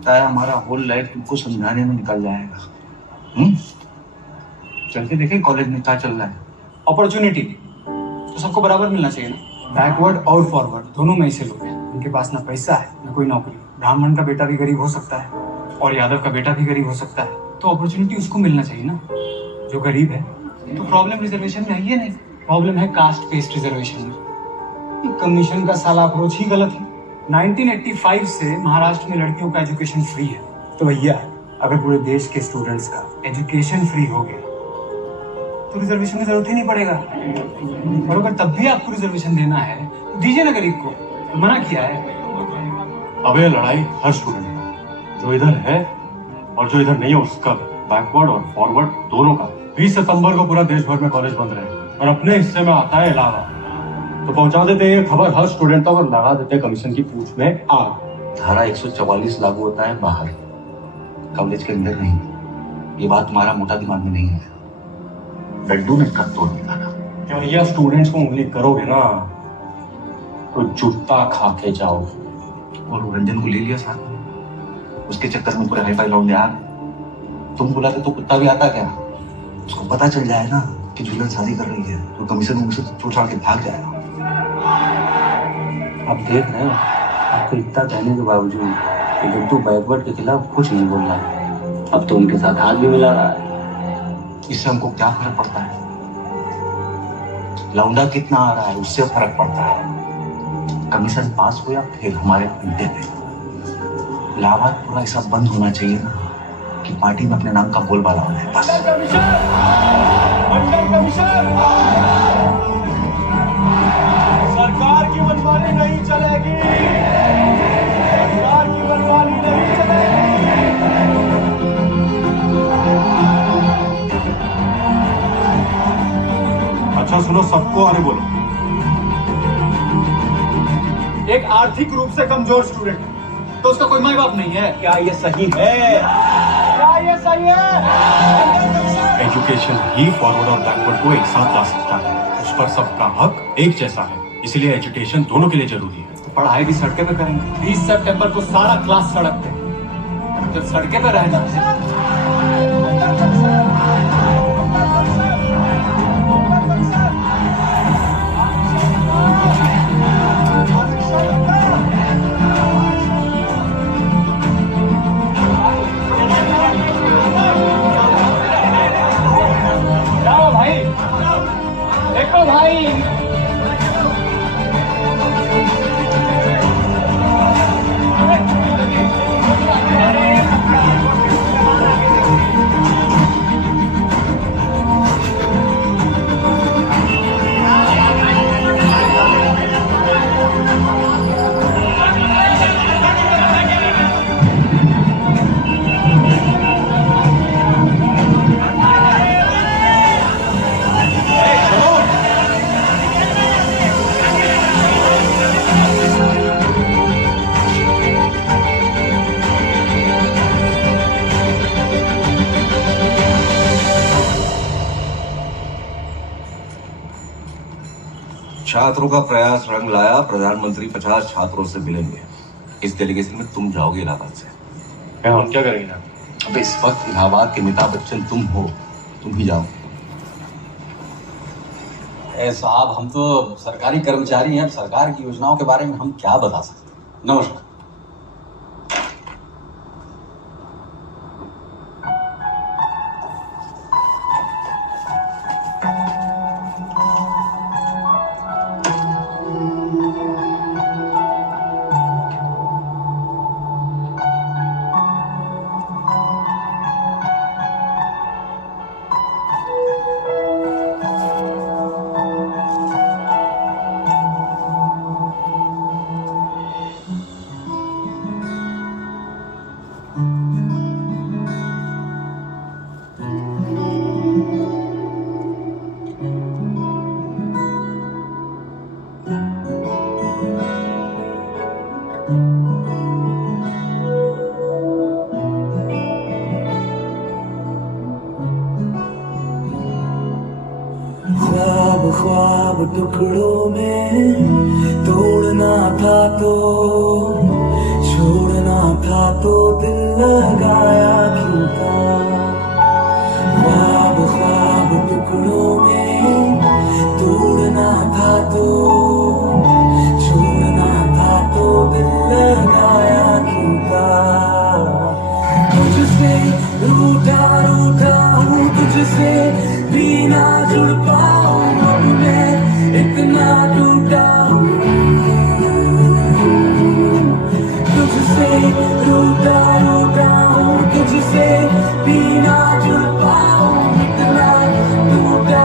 लगता है हमारा होल लाइफ तुमको समझाने में निकल जाएगा। चल के देखें कॉलेज में क्या चल रहा है। अपॉर्चुनिटी तो सबको बराबर मिलना चाहिए ना। बैकवर्ड और फॉरवर्ड दोनों में ऐसे लोग हैं उनके पास ना पैसा है ना कोई नौकरी। ब्राह्मण का बेटा भी गरीब हो सकता है और यादव का बेटा भी गरीब हो सकता है, तो अपॉर्चुनिटी उसको मिलना चाहिए ना जो गरीब है। तो प्रॉब्लम रिजर्वेशन में है ये नहीं, प्रॉब्लम है कास्ट बेस्ड रिजर्वेशन में। कमीशन का साला अप्रोच ही गलत है। 1985 से महाराष्ट्र में लड़कियों का एजुकेशन फ्री है, तो भैया अगर पूरे देश के स्टूडेंट्स का एजुकेशन फ्री हो गया तो रिजर्वेशन की जरूरत ही नहीं पड़ेगा। और अगर तब भी आपको रिजर्वेशन देना है तो दीजिए ना गरीब को, तो मना किया है। अबे लड़ाई हर स्टूडेंट का, जो इधर है और जो इधर नहीं है उसका, बैकवर्ड और फॉरवर्ड दोनों का। 20 सितंबर को पूरा देश भर में कॉलेज बंद रहे और अपने हिस्से में आता है इलाहाबाद, तो पहुंचा देते ये खबर हर स्टूडेंट तक और लगा देते कमीशन की पूंछ में आग। धारा 144 लागू होता है बाहर, कॉलेज के अंदर नहीं। ये बात तुम्हारा मोटा दिमाग में नहीं है। लड्डू ने कत्तों निकाला। क्या भैया स्टूडेंट्स को उंगली करोगे ना तो जूता खा के जाओगे। और रंजन को ले लिया साथ में, उसके चक्कर में पूरे हाई फाई लौंडे आ गए। तुम बुलाते तो कुत्ता भी आता क्या? उसको पता चल जाए ना कि झूलन शादी कर रही है तो कमीशन छोड़ छाड़ के भाग जाएगा। आप देख रहे हो, आपको इतना कहने के बावजूद कि गुड्डू बैकवर्ड के खिलाफ कुछ नहीं बोल रहा है। अब तो उनके साथ हाथ भी मिला रहा है। इससे हमको क्या फर्क पड़ता है? लौंडा कितना आ रहा है उससे फर्क पड़ता है। कमीशन पास हो या फिर हमारे अड्डे पे इलाहाबाद पूरा ऐसा बंद होना चाहिए ना कि पार्टी में अपने नाम का बोलबाला हो जाए बस। सरकार की मनमानी नहीं चलेगी, सरकार की मनमानी नहीं चलेगी। अच्छा सुनो, सबको आने बोलो। एक आर्थिक रूप से कमजोर स्टूडेंट तो उसका कोई माई बाप नहीं है। क्या ये सही है? क्या ये सही है? एजुकेशन ही फॉरवर्ड और बैकवर्ड को एक साथ ला सकता है। उस पर सबका हक एक जैसा है, इसलिए एजुकेशन दोनों के लिए जरूरी है। तो पढ़ाई भी सड़के पे करेंगे। 20 सितंबर को सारा क्लास सड़क पे। जब सड़के पे रहना है भाई। छात्रों का प्रयास रंग लाया। प्रधानमंत्री 50 छात्रों से मिलेंगे। इस डेलीगेशन में तुम जाओगे इलाहाबाद से। हम क्या करेंगे ना? अब इस वक्त इलाहाबाद के अमिताभ बच्चन तुम हो, तुम ही जाओ। साहब, हम तो सरकारी कर्मचारी हैं, सरकार की योजनाओं के बारे में हम क्या बता सकते हैं। नमस्कार। ख्वाब टुकड़ों में तोड़ना था तो छोड़ना था तो दिल लगाया क्यों था। ख्वाब टुकड़ों में तोड़ना था तो छोड़ना था तो दिल लगाया क्यों था। तुझसे रूठा रूठा हूँ, तुझसे भी ना जुड़ पाऊँ, अब मैं इतना टूटा हूँ। तुझसे रूठा रूठा हूँ, तुझसे भी ना जुड़ पाऊँ, इतना टूटा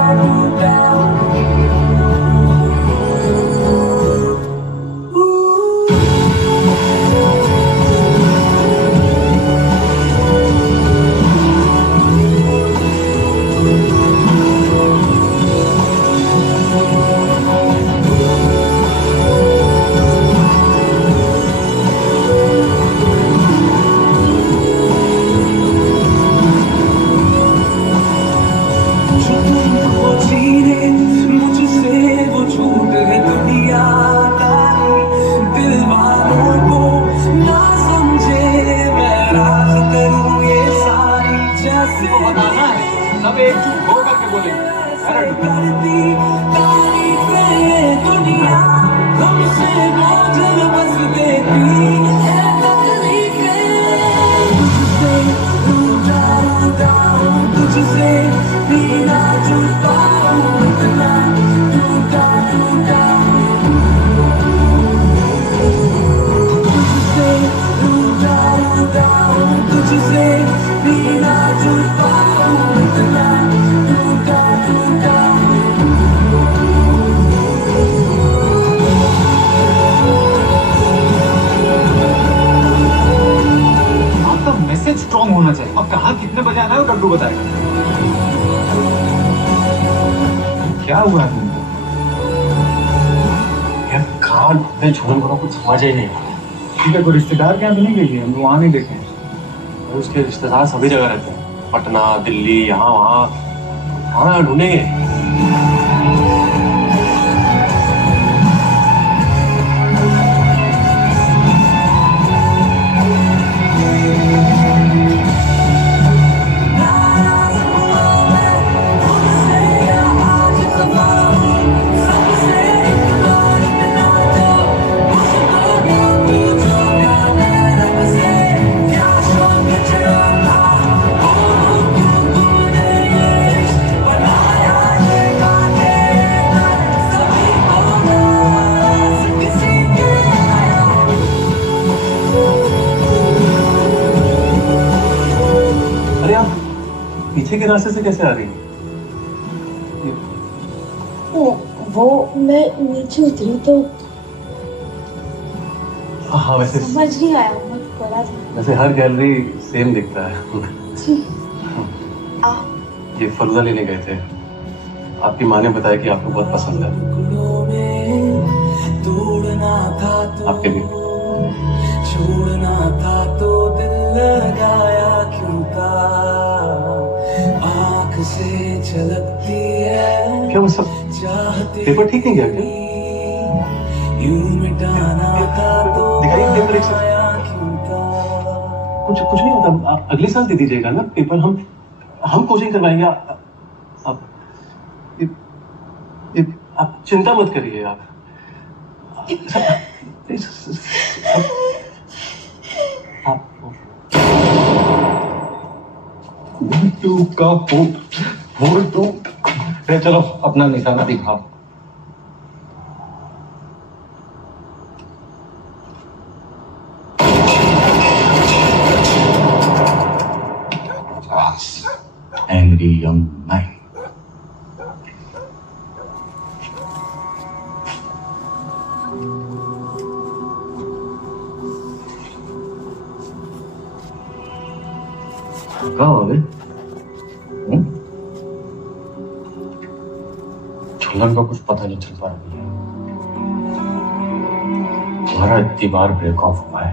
हुआ है तुमको? यार कहाँ ढूंढे झूलन को कुछ समझ ही नहीं आ रहा। ठीक है, कोई रिश्तेदार के यहाँ तो नहीं गई है? हम वहाँ नहीं देखे हैं। और उसके रिश्तेदार सभी जगह रहते हैं, पटना, दिल्ली, यहाँ वहाँ। कहाँ ढूंढेंगे? पीछे के रास्ते से कैसे आ रही है? वो मैं नीचे उतरी तो हाँ वैसे समझ नहीं आया, बहुत बड़ा था। वैसे हर गैलरी सेम दिखता है। जी। ये फर्जा लेने गए थे, आपकी माँ ने बताया कि आपको बहुत पसंद है। आपके भी छोड़ना था तो दिल लगाया क्यों था, आँख से झलकती है क्या वो सब पेपर ठीक नहीं गया क्या? यूं मिटाना था तो पेपर एक कुछ नहीं होता, आप अगले साल दे दीजिएगा ना पेपर। हम कोचिंग करवाएंगे। आप चिंता मत करिए। आप का फोटो चलो अपना निशाना दिखाओ। Angry young man. कहाँ हो गए? झूलन का कुछ पता नहीं चल पा रहा है। तुम्हारा इतनी बार ब्रेक ऑफ हुआ है,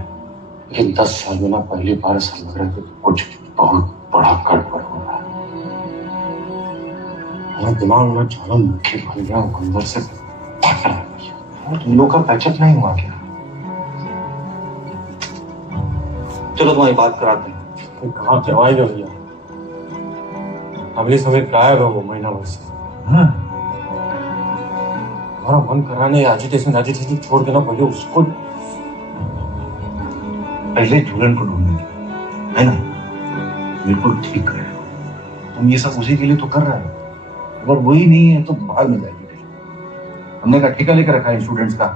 लेकिन 10 साल में ना पहली बार ऐसा लग रहा है कि कुछ बहुत बड़ा गड़बड़ हो रहा है। मेरा दिमाग में ज्यादा मुख्य बन गया, अंदर से फट रहा है। तुम लोग का पैचअप नहीं हुआ क्या? चलो तुम्हारी बात कराते हैं। कहाँ जवाएंगे भैया? अगले समय गायब है वो महीना भर से। हमारा मन कर रहा नहीं, एजिटेशन छोड़ के ना पहले उसको, पहले झूलन को ढूंढेंगे, है ना? बिल्कुल ठीक रहे हो तुम। ये सब उसी के लिए तो कर रहे हो। अगर वही नहीं है तो भाग में जाएगी। हमने का ठेका लेकर रखा है स्टूडेंट्स का।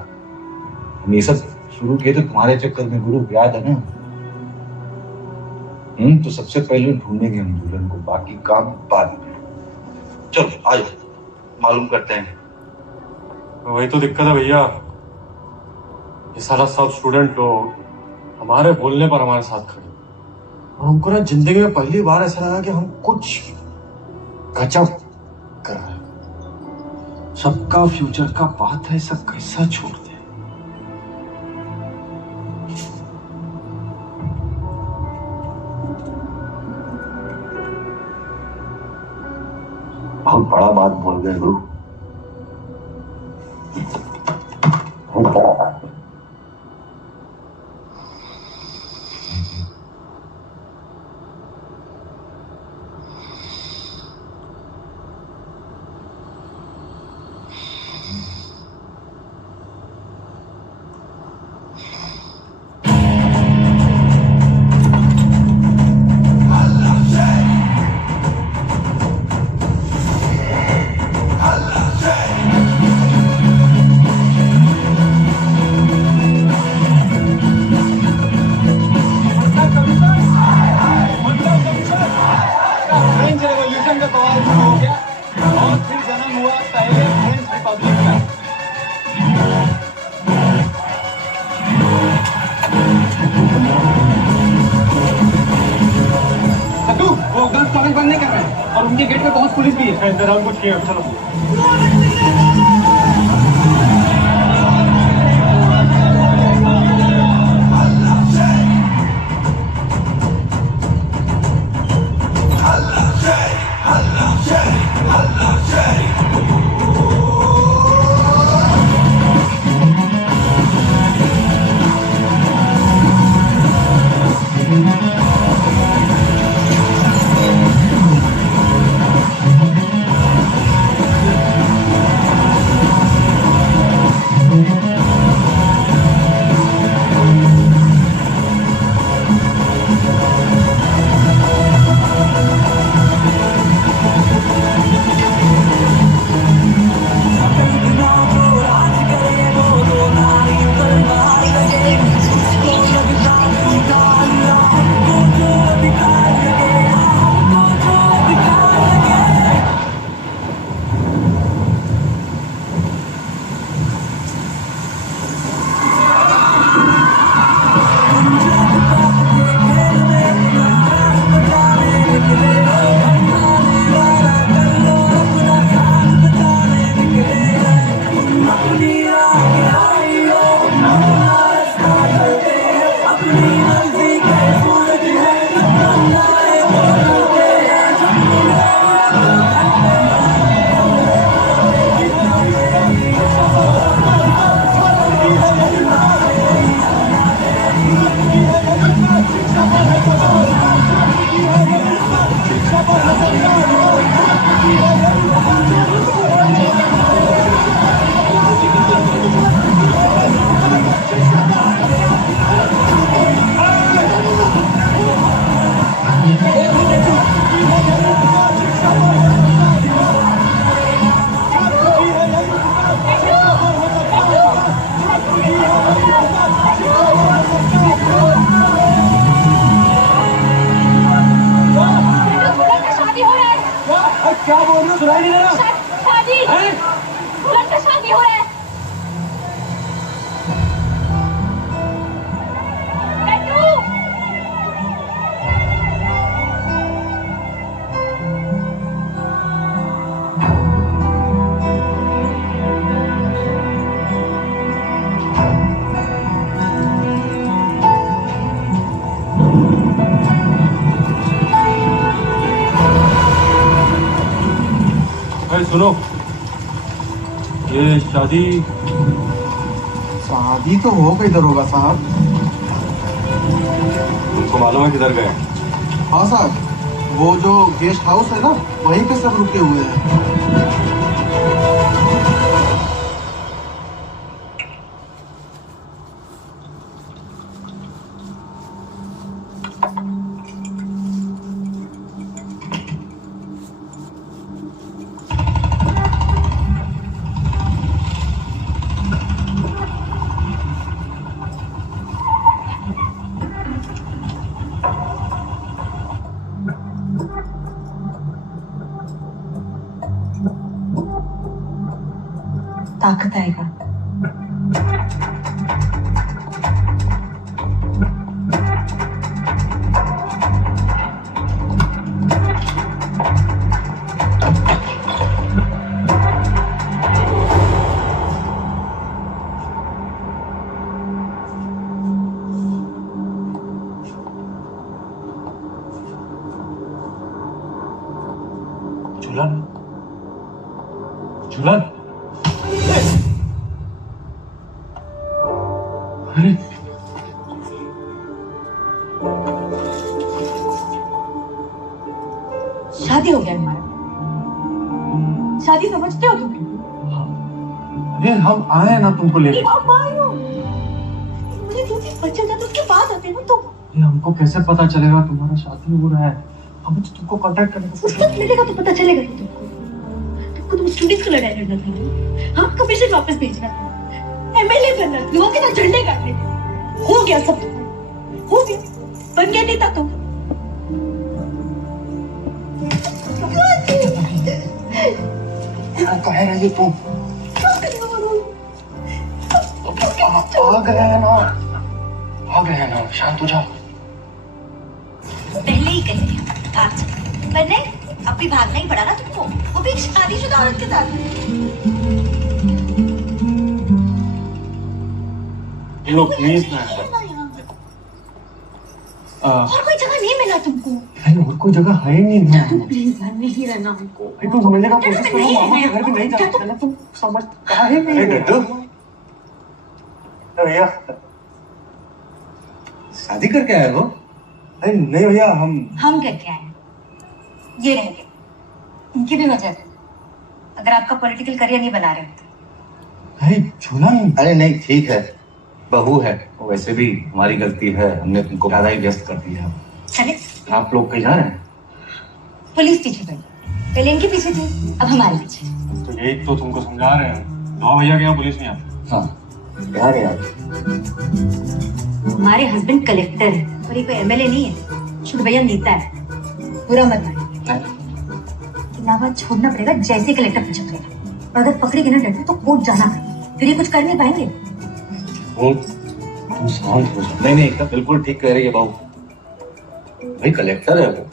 हम ये सब शुरू किए तो तुम्हारे चक्कर में, गुरु, याद है ना? तो सबसे पहले ढूंढेंगे हम झूलन को, बाकी काम बाद में। चलो आ जाओ, मालूम करते हैं। वही तो दिक्कत है भैया, ये सारा सब स्टूडेंट लोग हमारे बोलने पर हमारे साथ खड़े, और हमको ना जिंदगी में पहली बार ऐसा लगा कि हम कुछ गजब कर रहे हैं। सबका फ्यूचर का बात है, सब कैसा छोड़ दे। बहुत बड़ा बात बोल गए गुरु। वो गर्ल्स कॉलेज बंद नहीं कर रहे हैं और उनके गेट पे बहुत पुलिस भी है। इंतजाम कुछ किया, चलो। सुनो, ये शादी तो हो गई दरोगा साहब। तुमको मालूम है किधर गए? हाँ साहब, वो जो गेस्ट हाउस है ना, वहीं पे सब रुके हुए हैं। ताकत आएगा। झूलन, झूलन। अरे शादी हो गया हमारा। शादी समझते हो तुम? अरे हम आए ना तुमको लेने। आप आए हो? मुझे जो चीज बच्चा था तो उसके बाद आते हो तुम। ये हमको कैसे पता चलेगा तुम्हारा शादी हो रहा है? हमें तो तुमको कांटेक्ट करने का। उसका मिलेगा तो पता चलेगा तुमको। तुम स्टूडेंट्स को लड़ाई लड़ना था, हाँ कमीशन वापस भेजना था, एमएलए बनना, लोगों के साथ झंडे गाड़ने। हो गया सब, हो गया, बन गया नेता तुम। कह रही तुम? आ गए हैं ना, शांत हो जाओ। पहले ही कह दिया भाग जा, पर नहीं, अब भी भागना ही पड़ा ना तुमको, वो भी एक शादीशुदा औरत के साथ। लोग प्लीज ना। और कोई जगह नहीं मिला तुमको? और कोई जगह है ही नहीं है। तुम प्लीज घर में ही रहना हमको। तुम समझने का कोशिश करो, मामा के घर पे नहीं जा सकते ना, तुम समझ काहे नहीं है? भैया शादी करके आए हो? नहीं भैया, हम करके आए, ये रह गए, इनकी भी वजह से। अगर आपका पॉलिटिकल करियर नहीं बना रहे होते। अरे झूलन। अरे नहीं, ठीक है, बहू है, वैसे भी हमारी गलती है, हमने तुमको ज्यादा ही व्यस्त कर दिया। चले, आप लोग कहीं जा रहे हैं? पुलिस पीछे पड़ी, पहले इनके पीछे थी, अब हमारे पीछे। तो यही तो तुमको समझा रहे हैं, दो भैया के यहाँ पुलिस नहीं आती। हाँ, यार हमारे हस्बैंड कलेक्टर है और ये कोई एमएलए नहीं है, छोड़ भैया नेता है, बुरा मत मानिए। इलाहाबाद छोड़ना पड़ेगा जैसे कलेक्टर पूछा पड़ेगा, और अगर पकड़े गए ना डरते तो कोर्ट जाना पड़ेगा, फिर ये कुछ कर नहीं पाएंगे। तुम शांत हो जाओ। नहीं, बिल्कुल ठीक कह रही है बहू, भाई कलेक्टर है वो।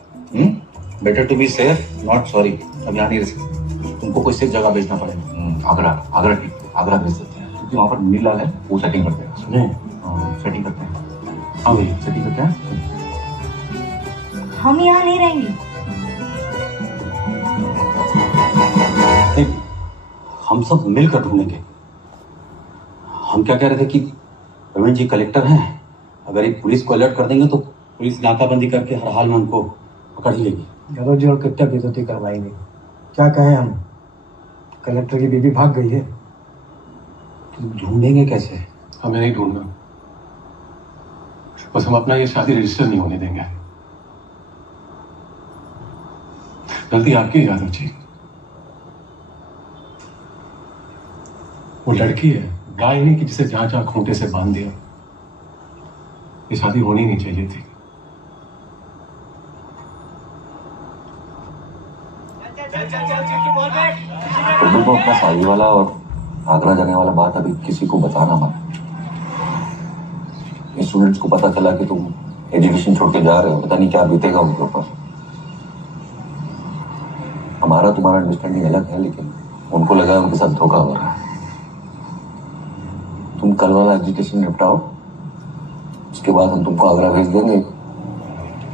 Better to be safe not sorry. अब यहाँ नहीं रह सकते, तुमको कोई सेफ जगह भेजना पड़ेगा। आगरा ठीक, आगरा भेज सकते हैं, क्योंकि वहाँ पर नीलाल है, वो सेटिंग करते हैं। सेटिंग करते हैं। हाँ भैया, सेटिंग करते हैं। हम यहाँ नहीं रहेंगे। हम सब मिलकर ढूंढेंगे। हम क्या कह रहे थे कि प्रवीण जी कलेक्टर हैं, अगर एक पुलिस को अलर्ट कर देंगे तो पुलिस नाकाबंदी करके हर हाल में उनको पकड़ ही लेगी। यादव जी और कितना बेइज्जती करवाएंगे, क्या कहें हम? कलेक्टर की बीबी भाग गई है। तो ढूंढेंगे कैसे? हमें नहीं ढूंढना, बस हम अपना ये शादी रजिस्टर नहीं होने देंगे। गलती आपकी है यादव जी, वो लड़की है, गाय नहीं कि जिसे जहां जहां खूंटे से बांध दिया। ये शादी होनी नहीं चाहिए थी। तुमको अपना शादी वाला और आगरा जाने वाला बात अभी किसी को बताना मत। स्टूडेंट्स को पता चला कि तुम एजुकेशन छोड़ के जा रहे हो, पता नहीं क्या बीतेगा उनके ऊपर। हमारा तुम्हारा अंडरस्टैंडिंग अलग है, लेकिन उनको लगा उनके साथ धोखा हो रहा है। तुम कल वाला एजुकेशन निपटाओ, उसके बाद हम तुमको आगरा भेज देंगे।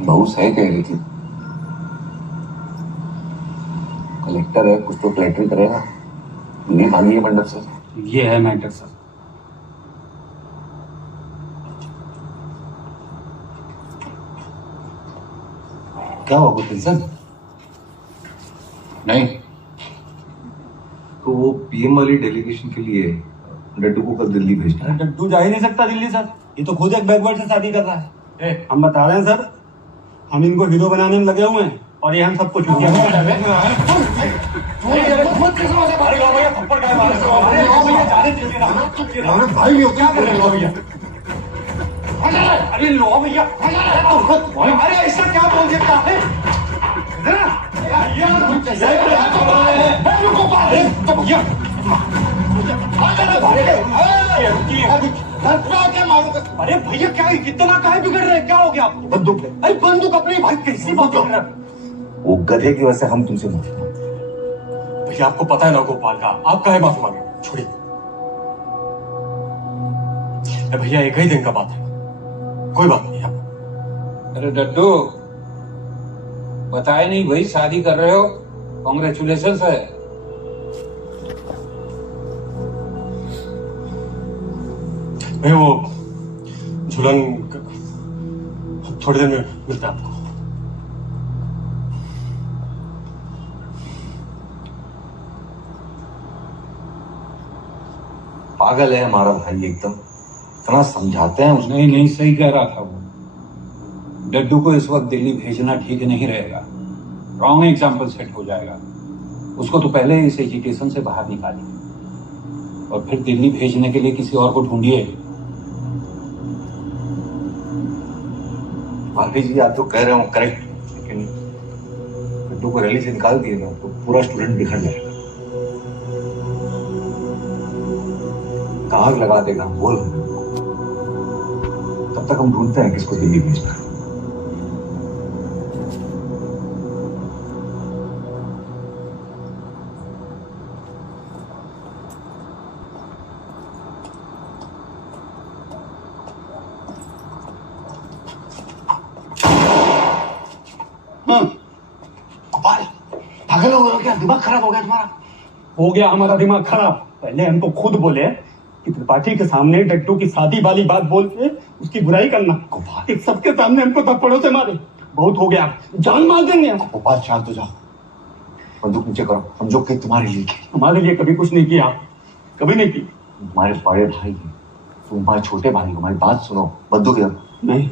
बहू सही कह रही थी, कलेक्टर है, कुछ तो कलेक्टर करेगा। नहीं मांगी है मंडप से। ये है मैटर सर। क्या हुआ, कुछ टेंशन? नहीं। तो वो पीएम वाली डेलीगेशन के लिए डड्डू को कल दिल्ली भेजना है। डड्डू जा ही नहीं सकता दिल्ली सर, ये तो खुद एक बैकवर्ड से शादी कर रहा है। हम बता रहे हैं सर, हम इनको हीरो बनाने में लगे हुए हैं और ये हम सबको चुटिया भाई क्या कर रहे हो भैया? अरे लो भैया, अरे ऐसा क्या बोल देता है? अरे भैया क्या कितना काहे बिगड़ रहे हैं? क्या हो गया? बंदूक ले। अरे बंदूक अपनी भाई कैसी बात कर रहे हैं? वो गधे की वजह से हम तुमसे माफी भैया आपको पता है ना गोपाल का, आप काहे माफी मांगे? छोड़िए भैया, एक ही दिन का बात है, कोई बात नहीं। अरे डड्डू, बताए नहीं भाई शादी कर रहे हो, कॉन्ग्रेचुलेशन है। भाई वो झूलन थोड़ी देर में मिलता है आपको। पागल है हमारा भाई एकदम, इतना समझाते हैं उसने। नहीं सही कह रहा था वो। डड्डू को इस वक्त दिल्ली भेजना ठीक नहीं रहेगा, रॉन्ग एग्जाम्पल सेट हो जाएगा। उसको तो पहले इस एजुकेशन से बाहर निकालिए और फिर दिल्ली भेजने के लिए किसी और को ढूंढिए। भाभी जी आप तो कह रहे हो करेक्ट, लेकिन डड्डू को रैली से निकाल दिए ना तो पूरा स्टूडेंट बिखर जाएगा। आग लगा देगा बोल। तब तक हम ढूंढते हैं किसको दिल्ली भेजना है। पागल हो गए क्या? दिमाग खराब हो गया तुम्हारा? हो गया हमारा दिमाग खराब। पहले हमको खुद बोले कि त्रिपाठी के सामने डड्डू की शादी वाली बात बोल के उसकी बुराई करना, एक सबके सामने हमको थप्पड़ों से मारे। बहुत हो गया, जान मार देंगे। गोपाल शांत हो जाओ, बंदूक नीचे करो, समझो कि तुम्हारे लिए किया। हमारे लिए कभी कुछ नहीं किया, कभी नहीं की। तुम्हारे बड़े भाई हैं, तुम हमारे छोटे भाई हो, हमारी बात सुनो। बंदूक इधर। नहीं,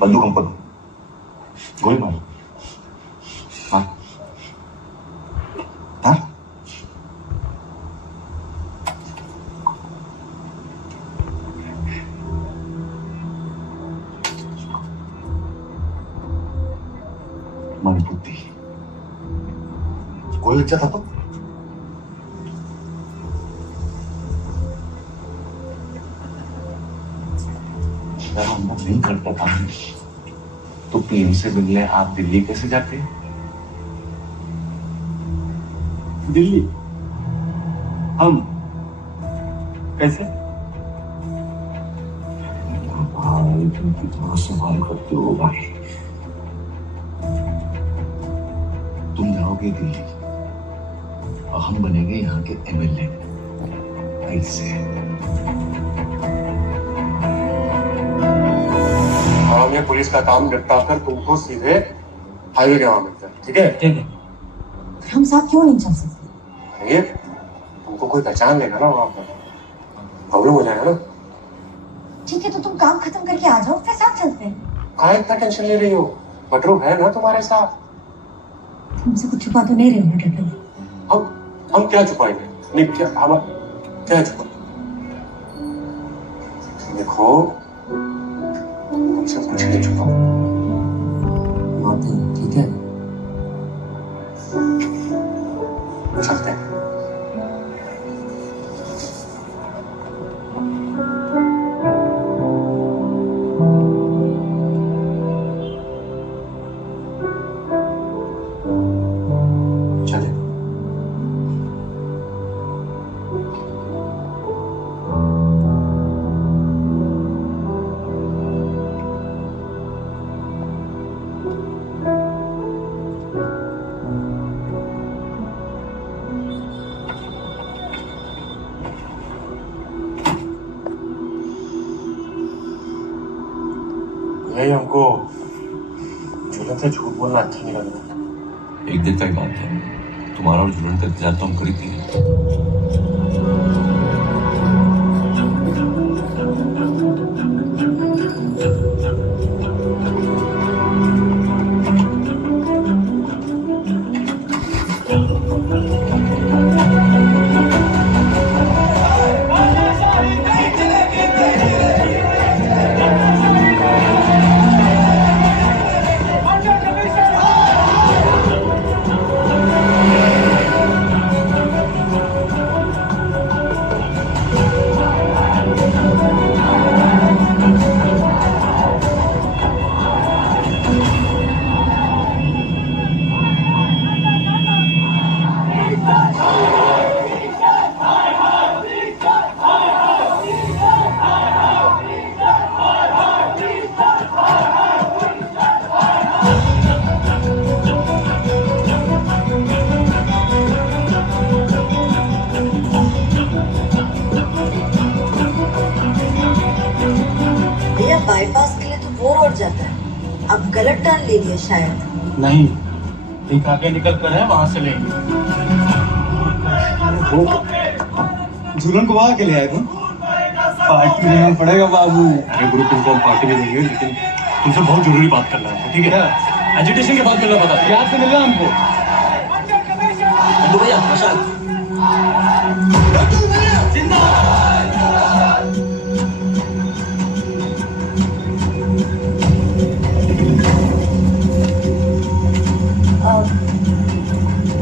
बंदूक हमको दो, गोली मारो। हाँ हाँ हमारी बुद्धि कोई लग जाता तो हम नहीं करता था तो पीएम से मिलने आप दिल्ली कैसे जाते? दिल्ली? हम कैसे? भाई तुम कितना सवाल करते हो भाई। तुम जाओगे दिल्ली और हम बनेंगे यहाँ के एमएलए। ऐसे हम ये पुलिस का काम निपटा कर तुमको सीधे हाईवे के वहां मिलते हैं। ठीक है? ठीक है। हम साथ क्यों नहीं चल सकते? ये तुमको कोई पहचान लेगा ना वहां पर, प्रॉब्लम हो जाएगा ना। ठीक है, तो तुम काम खत्म करके आ जाओ, फिर साथ चलते हैं। कहाँ इतना टेंशन ले रही हो? बटरू है ना तुम्हारे साथ। तुमसे कुछ छुपा तो नहीं रहे हो डड्डू? हम क्या छुपाएंगे? नहीं क्या हम क्या छुपा? देखो तुमसे कुछ नहीं छुपा। ठीक है, चलते हैं। भाई हमको झूलन से झूठ बोलना अच्छा नहीं लगता। एक दिन का ही बात है, तुम्हारा और जुड़न का इंतजार तो हम करी थी। बाईपास के लिए तो वो रोड जाता है, अब गलत टर्न ले लिया शायद। नहीं, एक आगे निकल कर है, वहां से लेंगे। झूलन को वहां के ले आए तुम? पार्टी देना पड़ेगा बाबू। अरे ग्रुप तुमको हम पार्टी भी देंगे, लेकिन तुमसे बहुत जरूरी बात करना है, ठीक है? एजुटेशन के बात करना पता याद से मिलना हमको। भैया प्रशांत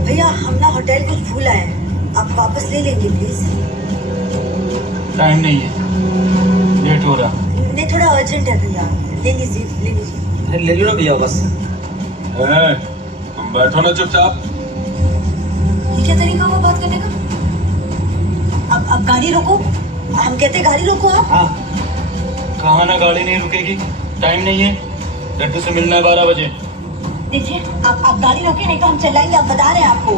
भैया हम ना होटल कुछ भूल आए हैं, आप वापस ले लेंगे प्लीज। टाइम नहीं है, लेट हो रहा। नहीं थोड़ा अर्जेंट है भैया, ले लीजिए ले लीजिए। ले लो ना भैया बस। तुम बैठो ना चुपचाप। ये क्या तरीका हुआ बात करने का? अब गाड़ी रोको, हम कहते गाड़ी रोको आप। हाँ। कहाँ ना गाड़ी नहीं रुकेगी, टाइम नहीं है, लड्डू से मिलना है 12 बजे। देखिए आप गाड़ी रोके, नहीं तो हम चलाएंगे, आप बता रहे हैं आपको।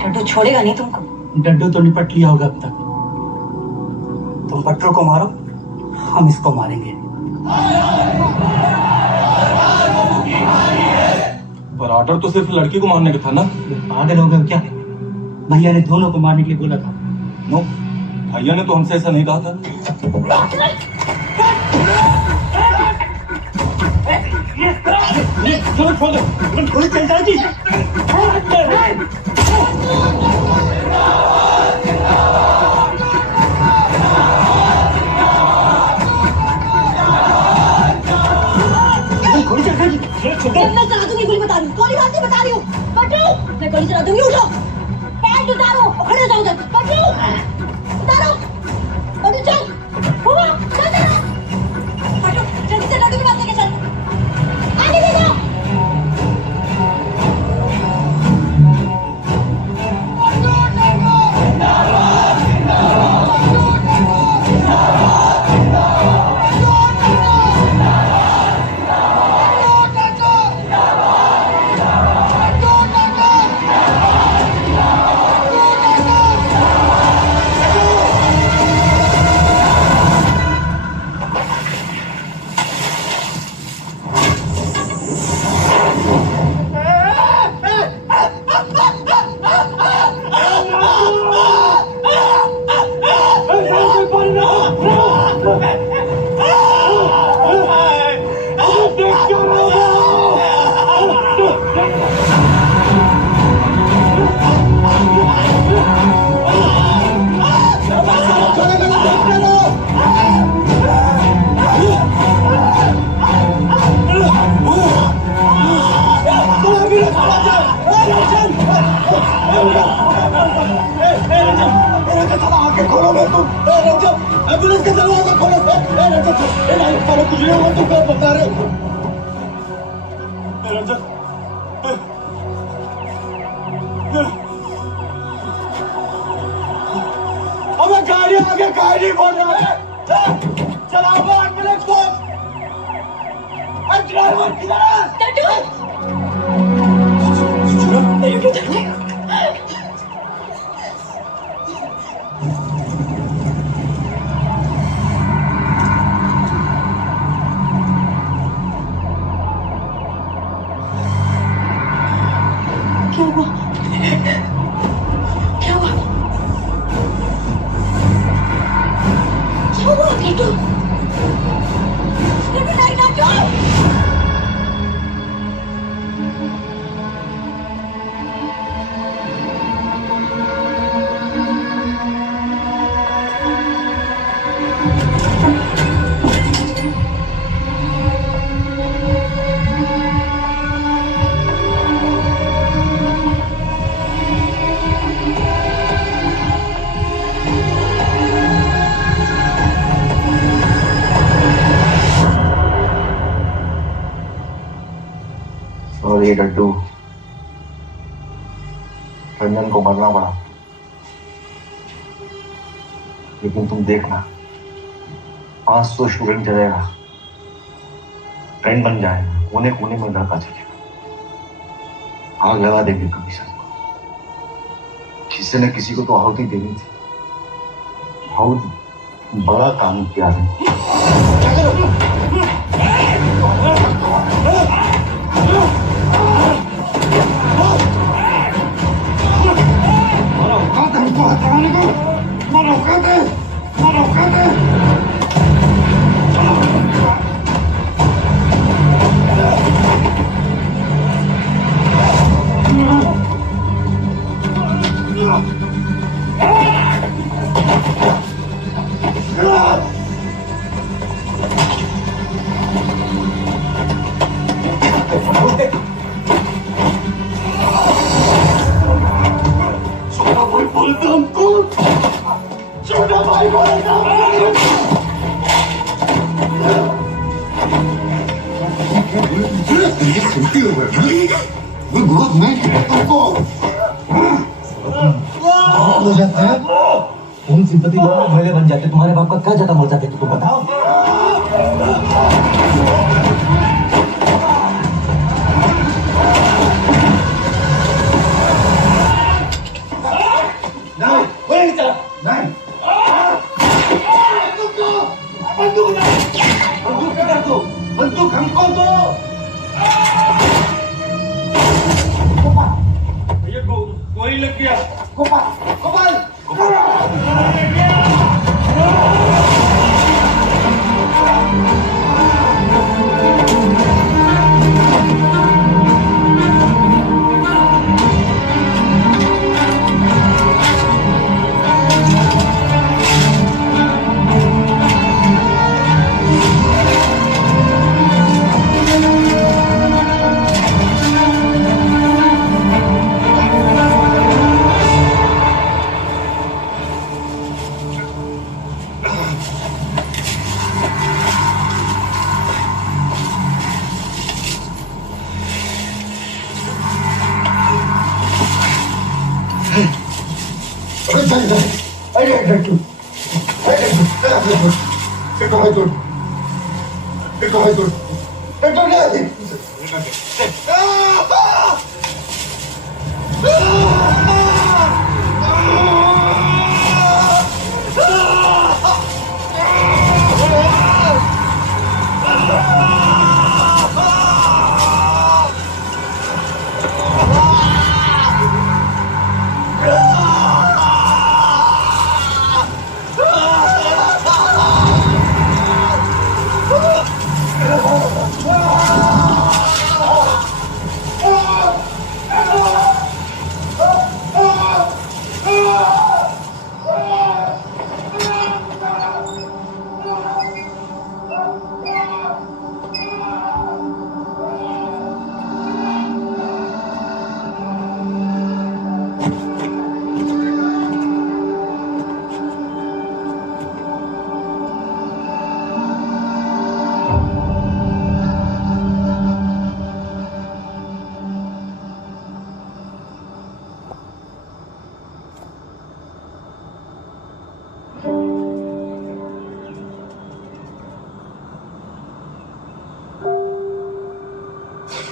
डड्डू छोड़ेगा नहीं तुमको। डड्डू तो निपट लिया होगा अब तक। तुम पट्टों को मारो, हम इसको मारेंगे। पर ऑर्डर तो सिर्फ लड़की को मारने का था ना? पागल हो गए क्या? भैया ने दोनों को मारने के लिए बोला था। नो, भैया ने तो हमसे ऐसा नहीं कहा था। गोली चल जाएगी। मैं चला दूंगी, गोली बता रही हूँ, गोली बात नहीं बता रही हूँ। पट्टू, मैं गोली चला दूंगी, उठो, पैंट उतारो, खड़े हो जाओ उधर। पट्टू, उतारो, पट्टू चल, बुआ, चल चल, पट्टू जल्दी से लड्डू की बात लेके चल, आगे देखो। एम्बुलेंस का दरवाजा खोलो। कुछ नहीं हुआ, तुम क्या बता रहे हो? अबे गाड़ी आगे, गाड़ी बोल रहा है। चलाओ एम्बुलेंस को। ड्राइवर किधर है? क्या हुआ? क्या हुआ? क्या हुआ? कीटू लाइन आ जाओ। और ये डड्डू रंजन को मरना पड़ा, लेकिन तुम देखना 500 स्टूडेंट जलेगा, ट्रेंड बन जाएगा, कोने कोने में लड़का चलेगा, आग लगा देंगे कभी सर को। किसी न किसी को तो आहुति देनी थी। बहुत बड़ा काम किया है। छोटा भाई बोलेगा। सुनती हो वो बहुत मैं तुमको हो जाता है। तुम सिंपैथी मेरे बन जाते, तुम्हारे बाप का क्या ज्यादा मर जाते तुमको बताओ। बंदूक हमको दो। भैया गोली लग गया। गोपाल गोपाल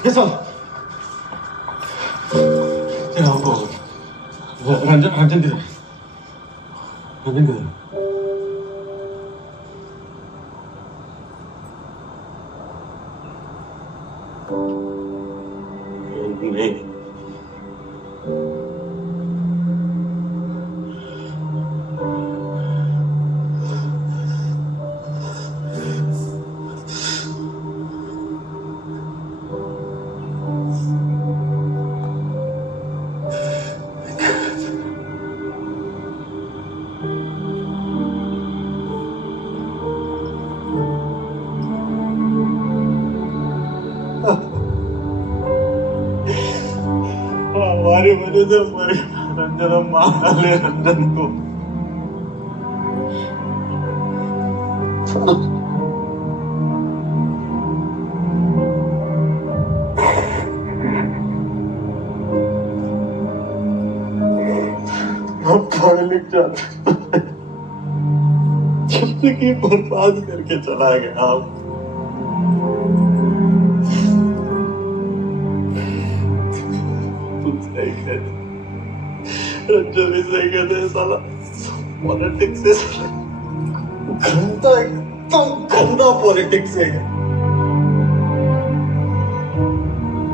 रंजन रंजन किधर रंजन किधर हमारी वजह से मरे रंजन, मार ले रंजन को। अब पढ़ लिख जाता जिंदगी बर्बाद करके चला गया आप। सही कहते रंजन भी सही कहते हैं साला पॉलिटिक्स से गंदा एकदम गंदा पॉलिटिक्स है।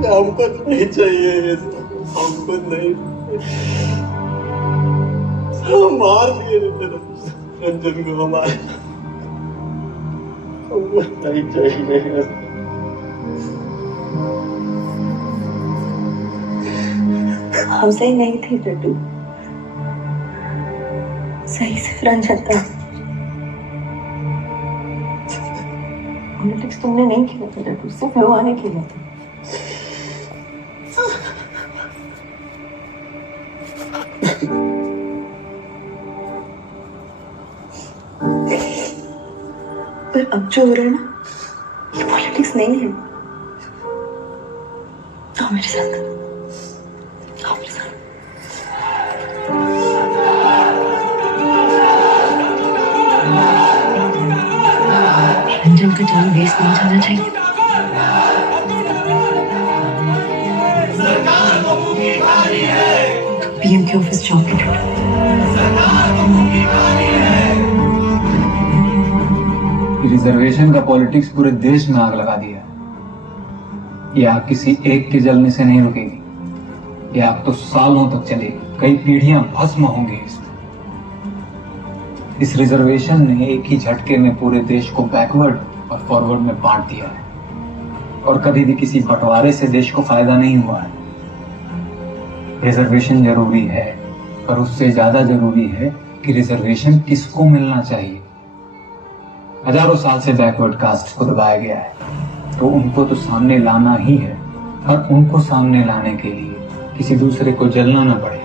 हमको नहीं चाहिए ये सब, हमको नहीं। मार दिए रंजन को हमारे, हमको नहीं चाहिए। हम सही नहीं थे डड्डू, सही से रंजन था। पॉलिटिक्स तुमने नहीं खेला था डड्डू, सिर्फ लोहा ने खेला था। पर अब जो हो रहा है ना, ये पॉलिटिक्स नहीं है। आओ मेरे साथ, आओ मेरे साथ। रंजन का टाइम वेस्ट नहीं जाना चाहिए। पीएम के ऑफिस जाओगे? रिजर्वेशन का पॉलिटिक्स पूरे देश में आग लगा दिया। ये आग किसी एक के जलने से नहीं रुकेगी, ये आग तो सालों तक चलेगी, कई पीढ़ियां भस्म होंगी इसमें। इस रिजर्वेशन ने एक ही झटके में पूरे देश को बैकवर्ड और फॉरवर्ड में बांट दिया है, और कभी भी किसी बंटवारे से देश को फायदा नहीं हुआ है। रिजर्वेशन जरूरी है, पर उससे ज्यादा जरूरी है कि रिजर्वेशन किसको मिलना चाहिए। हजारों साल से बैकवर्ड कास्ट को दबाया गया है, तो उनको तो सामने लाना ही है, और उनको सामने लाने के लिए किसी दूसरे को जलना ना पड़े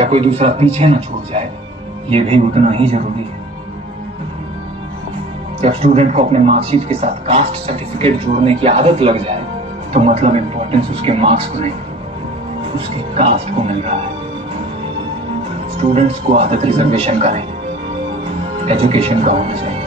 या कोई दूसरा पीछे ना छूट जाए, ये भी उतना ही जरूरी है। जब स्टूडेंट को अपने मार्कशीट के साथ कास्ट सर्टिफिकेट जोड़ने की आदत लग जाए, तो मतलब इंपॉर्टेंस उसके मार्क्स को नहीं, उसके कास्ट को मिल रहा है। स्टूडेंट्स को आदत रिजर्वेशन का नहीं, एजुकेशन का होना चाहिए।